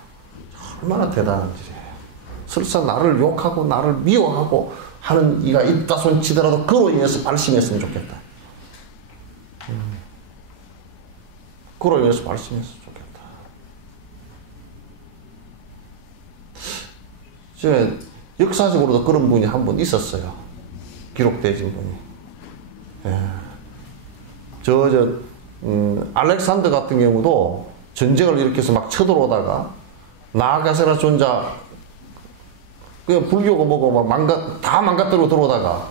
얼마나 대단한 일이에요. 설사 나를 욕하고 나를 미워하고 하는 이가 있다 손치더라도 그로 인해서 발심했으면 좋겠다. 그로 인해서 발심했으면 좋겠다. 저 역사적으로도 그런 분이 한 분 있었어요. 기록되진 분이. 예. 알렉산더 같은 경우도 전쟁을 일으켜서 막 쳐들어오다가 나아가세라 존자, 그냥 불교고 뭐고 막 다 망가뜨리고 들어오다가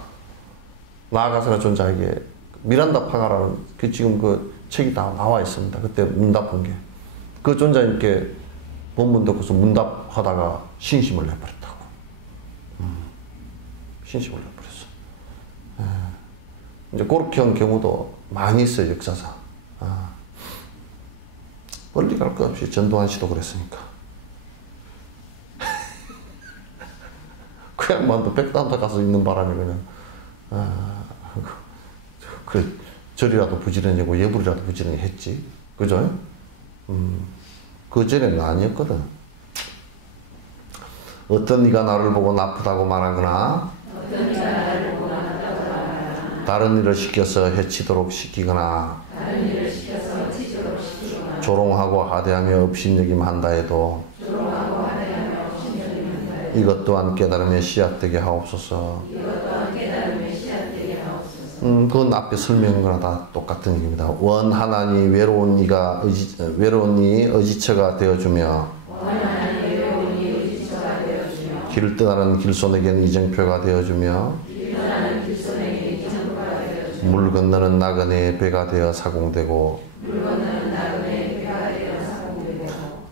나아가세라 존자에게 미란다 파가라는 그 지금 그 책이 다 나와 있습니다. 그때 문답한 게. 그 존자님께 본문 듣고서 문답하다가 신심을 내버렸다고. 신심을 내버렸어. 이제 그렇게 한 경우도 많이 있어요, 역사상. 멀리 갈 것 없이 전두환 씨도 그랬으니까. 그 양반도 백단타 가서 있는 바람에 그냥, 그래, 절이라도 부지런히고 예불이라도 부지런히 했지. 그죠? 그 전에는 아니었거든. 어떤 이가 나를 보고 나쁘다고 말하거나, 다른 일을 시켜서 해치도록 시키거나, 조롱하고 하대하며 업신여김한다 해도 이것 또한 깨달음의 씨앗되게 하옵소서. 그건 앞에 설명한 거나 다 똑같은 얘기입니다. 원 하나니 외로운 이 의지처가 되어주며 길을 떠나는 길손에게는 이정표가 되어주며 물 건너는 나그네의 배가 되어 사공되고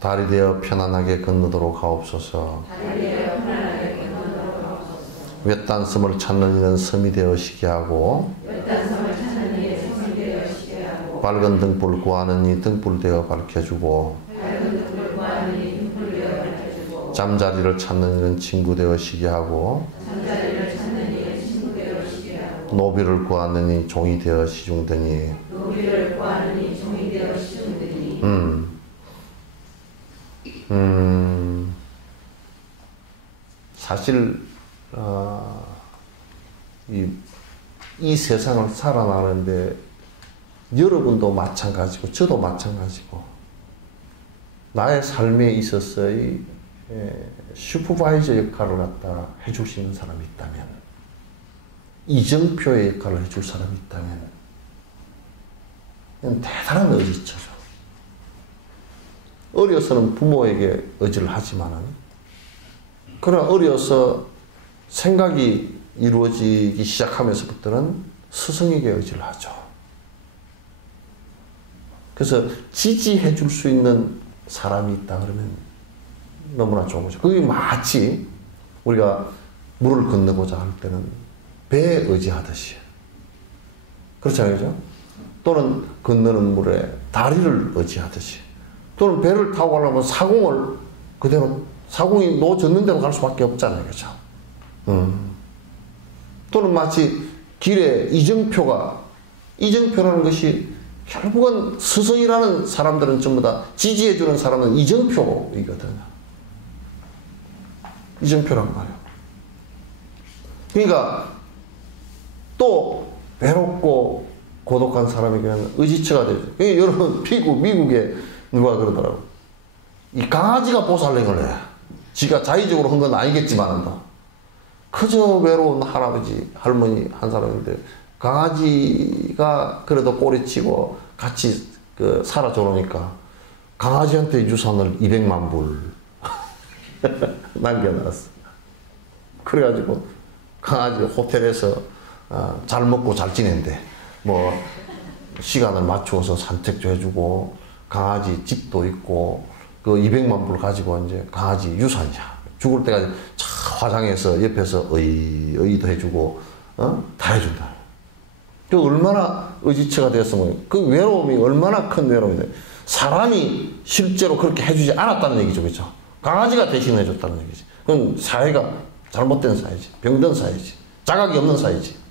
달이 되어 편안하게 건너도록 하옵소서. 외딴 섬을 찾는 이는 섬이 되어시게 하고 밝은 등불 구하는 이 등불 되어 밝혀주고 잠자리를 찾는 이는 친구 되어시게 하고 노비를 구하는 이 종이 되어 시중되니 사실 이 세상을 살아나는데 여러분도 마찬가지고 저도 마찬가지고 나의 삶에 있어서의 슈퍼바이저 역할을 갖다 해줄 수 있는 사람이 있다면, 이정표의 역할을 해줄 사람이 있다면 이건 대단한 의지처죠. 어려서는 부모에게 의지를 하지만은, 그러나 어려서 생각이 이루어지기 시작하면서부터는 스승에게 의지를 하죠. 그래서 지지해 줄 수 있는 사람이 있다 그러면 너무나 좋은 거죠. 그게 마치 우리가 물을 건너고자 할 때는 배에 의지하듯이. 그렇잖아요, 그죠? 또는 건너는 물에 다리를 의지하듯이. 또는 배를 타고 가려면 사공을 그대로, 사공이 놓아졌는 대로 갈 수밖에 없잖아요, 그죠? 또는 마치 길에 이정표라는 것이 결국은 스승이라는 사람들은 전부 다 지지해주는 사람은 이정표이거든요. 이정표란 말이에요. 그러니까 또 외롭고 고독한 사람에게는 의지처가 되죠. 그러니까 여러분 미국에 누가 그러더라고. 이 강아지가 보살랭을 해. 지가 자의적으로 한 건 아니겠지만 그저 외로운 할아버지 할머니 한 사람인데 강아지가 그래도 꼬리치고 같이 살아 저러니까 강아지한테 유산을 200만 불 남겨놨어. 그래가지고 강아지 호텔에서 잘 먹고 잘 지낸대. 뭐 시간을 맞추어서 산책도 해주고 강아지 집도 있고 그 200만 불 가지고 이제 강아지 유산이야. 죽을 때까지 차 화장해서 옆에서 의도 해주고 다 해준다. 그 얼마나 의지처가 되었으면 그 외로움이 얼마나 큰 외로움이 돼. 사람이 실제로 그렇게 해주지 않았다는 얘기죠, 그렇죠? 강아지가 대신 해줬다는 얘기지. 그건 사회가 잘못된 사회지, 병든 사회지, 자각이 없는 사회지.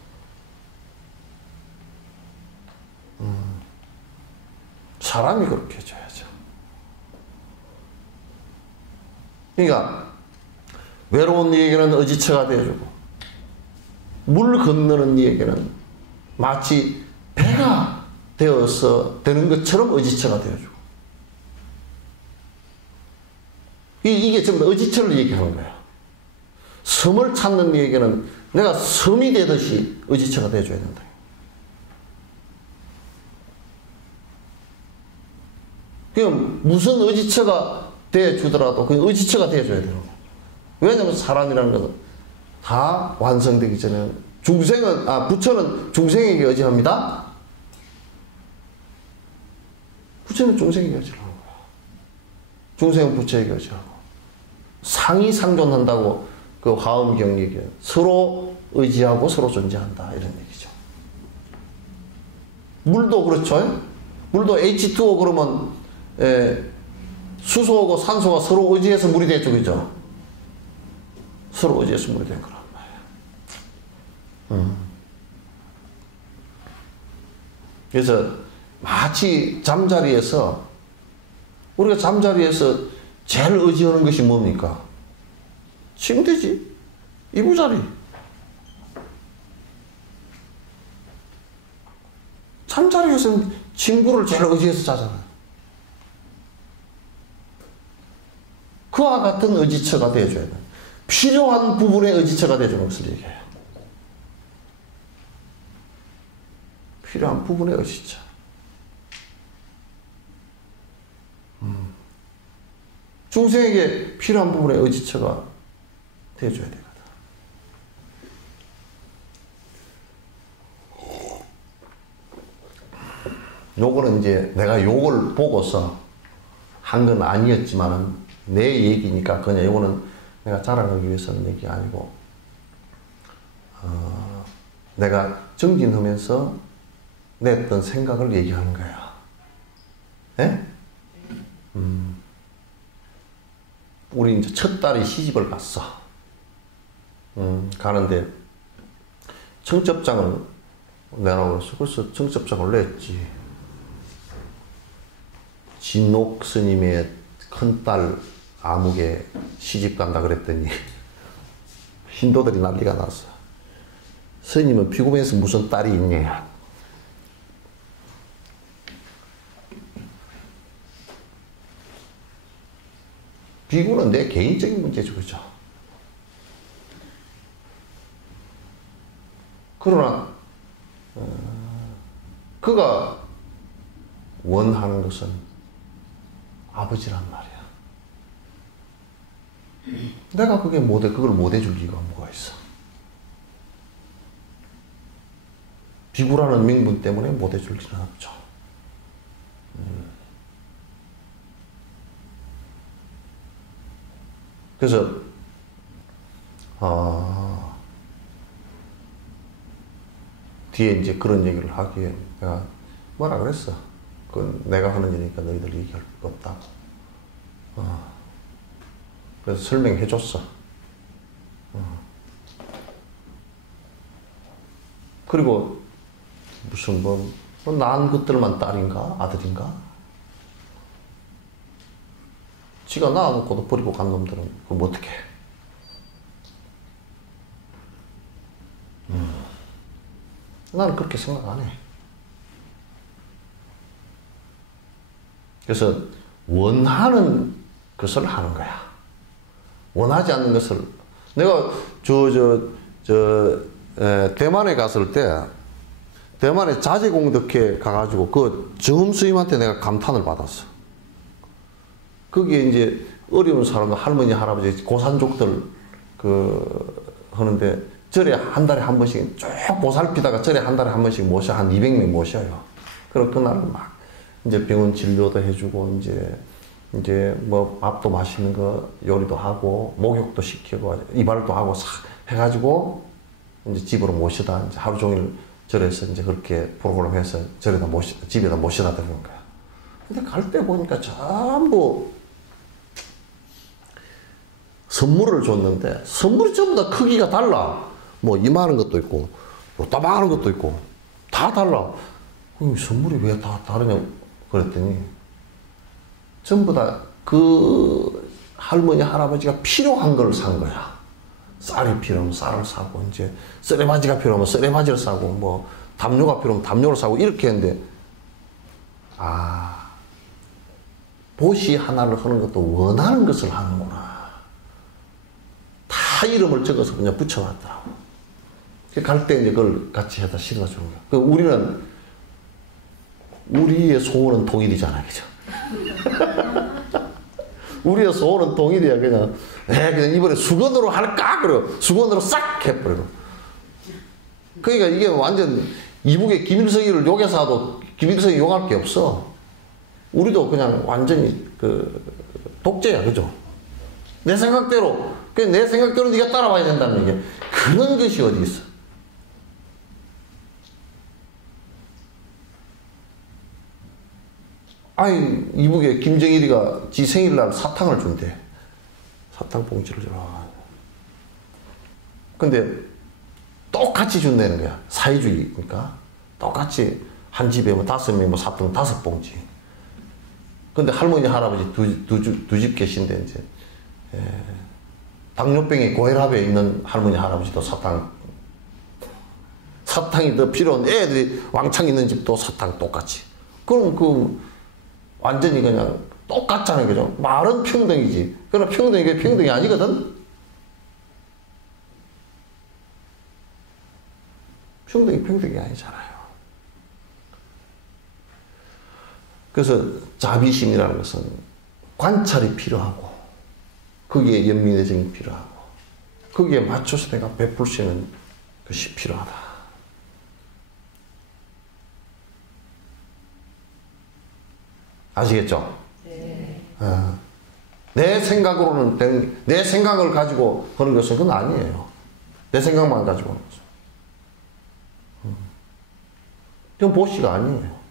사람이 그렇게 해줘야죠. 그러니까 외로운 이에게는 의지처가 되어주고 물 건너는 이에게는 마치 배가 되어서 되는 것처럼 의지처가 되어주고 이게 전부 의지처를 얘기하는 거예요. 섬을 찾는 이에게는 내가 섬이 되듯이 의지처가 되어줘야 된다. 그럼 무슨 의지처가 되어주더라도 그 의지처가 되어줘야 되는 거예요. 왜냐하면 사람이라는 것은 다 완성되기 전에 부처는 중생에게 의지합니다. 부처는 중생에게 의지하는 거야. 중생은 부처에게 의지하고 상이 상존한다고 그 화엄경 얘기해요. 서로 의지하고 서로 존재한다 이런 얘기죠. 물도 그렇죠. 물도 H2O 그러면 수소하고 산소가 서로 의지해서 물이 되죠, 그죠? 서로 의지해서 물이 된 거란 말이에요. 그래서 마치 잠자리에서 우리가 잠자리에서 제일 의지하는 것이 뭡니까? 침대지, 이부자리. 잠자리에서는 친구를 제일 의지해서 자잖아요. 그와 같은 의지처가 되어줘야 돼. 필요한 부분의 의지처가 되어주는 것을 얘기해요. 필요한 부분의 의지처. 중생에게 필요한 부분의 의지처가 되어줘야 되거든. 요거는 이제 내가 요걸 보고서 한 건 아니었지만은 내 얘기니까 그냥 요거는 내가 자랑하기 위해서는 얘기가 아니고 내가 정진하면서 냈던 생각을 얘기하는 거야. 예? 우리 이제 첫 딸이 시집을 갔어. 가는데 청첩장을 내라고 그랬어. 그래서 청첩장을 냈지. 진옥 스님의 큰딸 아무개 시집 간다 그랬더니 신도들이 난리가 났어. 스님은 피고면서 무슨 딸이 있냐. 비구는 내 개인적인 문제죠, 그죠? 그러나 그가 원하는 것은 아버지란 말이야. 내가 그걸 못 해줄 리가 뭐가 있어? 비구라는 명분 때문에 못 해줄 리는 없죠. 그래서 뒤에 이제 그런 얘기를 하기에 내가 뭐라 그랬어? 그건 내가 하는 일이니까 너희들 얘기할 거 없다고. 그래서 설명해 줬어. 그리고 무슨 난 것들만 딸인가 아들인가? 지가 낳아놓고도 버리고 간 놈들은 그럼 어떡해? 나는 그렇게 생각 안 해. 그래서 원하는 것을 하는 거야. 원하지 않는 것을. 내가 대만에 갔을 때 대만에 자재공덕회 가가지고 그 정음스님한테 내가 감탄을 받았어. 거기에 이제 어려운 사람들 할머니 할아버지 고산족들 하는데 절에 한 달에 한 번씩 쭉 보살피다가 절에 한 달에 한 번씩 모셔, 한 200명 모셔요. 그리고 그날 막 이제 병원 진료도 해주고 이제 뭐 밥도 맛있는 거 요리도 하고 목욕도 시키고 이발도 하고 싹 해가지고 이제 집으로 모시다 이제 하루 종일 절에서 이제 그렇게 프로그램해서 절에다 집에다 모시다 되는 거야. 근데 갈 때 보니까 전부 선물을 줬는데 선물이 전부 다 크기가 달라. 뭐 이만한 것도 있고 요따만한 것도 있고 다 달라. 선물이 왜 다 다르냐 그랬더니 전부 다 그 할머니 할아버지가 필요한 걸 산 거야. 쌀이 필요하면 쌀을 사고 이제 쓰레바지가 필요하면 쓰레바지를 사고 뭐 담요가 필요하면 담요를 사고 이렇게 했는데 보시 하나를 하는 것도 원하는 것을 하는구나. 다 이름을 적어서 그냥 붙여놨더라고. 갈 때 이제 그걸 같이 해다 실어다 주는 거야. 우리의 소원은 통일이잖아, 그죠? 우리의 소원은 통일이야, 그냥. 그냥 이번에 수건으로 할까? 그래요. 수건으로 싹 해버리고. 그러니까 이게 완전 이북의 김일성이를 욕해서 하도 김일성이 욕할 게 없어. 우리도 그냥 완전히 독재야, 그죠? 내 생각대로. 내 생각대로 네가 따라와야 된다는 얘기야. 그런 것이 어디 있어? 아니, 이북에 김정일이가 지 생일날 사탕을 준대. 사탕 봉지를 주라. 근데 똑같이 준다는 거야. 사회주의니까. 똑같이 한 집에 뭐 5명 뭐 사탕 5봉지. 근데 할머니, 할아버지 두 집 계신데, 이제, 당뇨병이 고혈압에 있는 할머니, 할아버지도 사탕이 더 필요한 애들이 왕창 있는 집도 사탕 똑같이. 그럼 완전히 그냥 똑같잖아요, 그죠? 말은 평등이지. 그러나 평등이 평등이 아니거든? 평등이 아니잖아요. 그래서 자비심이라는 것은 관찰이 필요하고, 거기에 연민의 정이 필요하고, 거기에 맞춰서 내가 베풀 수 있는 것이 필요하다. 아시겠죠? 네. 내 생각으로는, 내 생각을 가지고 하는 것은 그건 아니에요. 내 생각만 가지고 하는 것은. 그건 보시가 아니에요.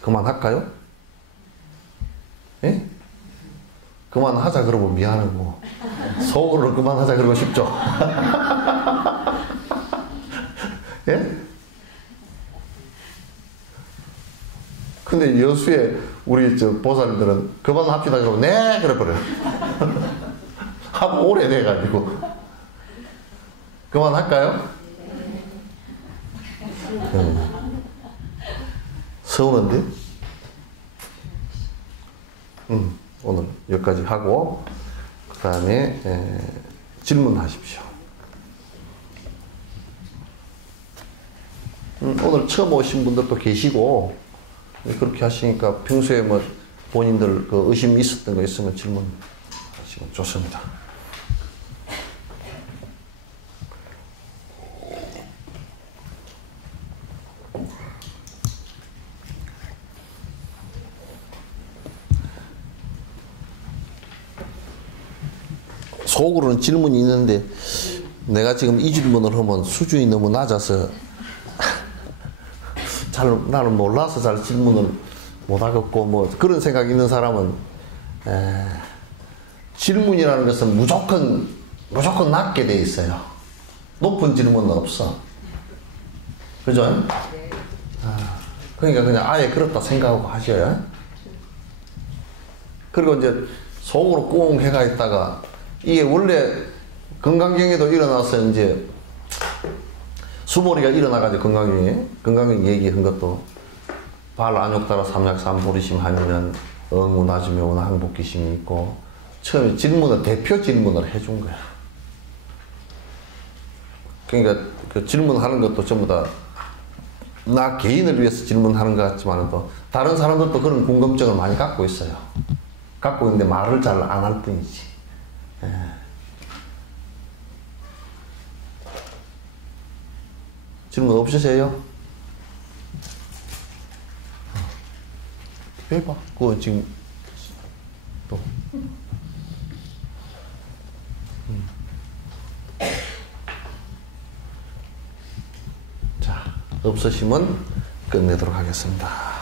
그만할까요? 예? 그만하자 그러면 미안하고 속으로 그만하자 그러고 싶죠? 예? 근데 여수에 우리 보살들은 그만합시다 그러고 네 그래버려요. 하고 오래돼가지고 그만할까요? 서운한데? 오늘 여기까지 하고 그 다음에 질문하십시오. 오늘 처음 오신 분들도 계시고 그렇게 하시니까 평소에 뭐 본인들 그 의심 있었던 거 있으면 질문하시면 좋습니다. 속으로는 질문이 있는데 내가 지금 이 질문을 하면 수준이 너무 낮아서 나는 몰라서 잘 질문을 못 하겠고 뭐 그런 생각이 있는 사람은 질문이라는 것은 무조건 낮게 돼 있어요. 높은 질문은 없어. 그죠? 그러니까 그냥 아예 그렇다 생각하고 하셔요. 그리고 이제 속으로 꽁 해가 있다가 이게 원래 건강경에도 일어나서 이제 수보리가 일어나가지고 건강경 얘기한 것도 발 안욕따라 삼약삼 보리심 하면 응우 나주며 오나 항복기심이 있고 처음에 대표 질문을 해준 거야. 그러니까 그 질문하는 것도 전부 다 나 개인을 위해서 질문하는 것 같지만 또 다른 사람들도 그런 궁금증을 많이 갖고 있어요. 갖고 있는데 말을 잘 안 할 뿐이지. 예. 질문 없으세요? 해봐. 그거 지금 또. 자, 없으시면 끝내도록 하겠습니다.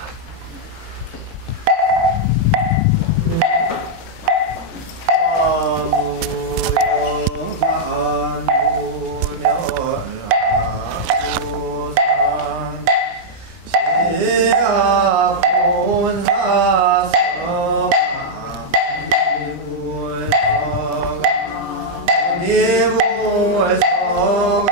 이부서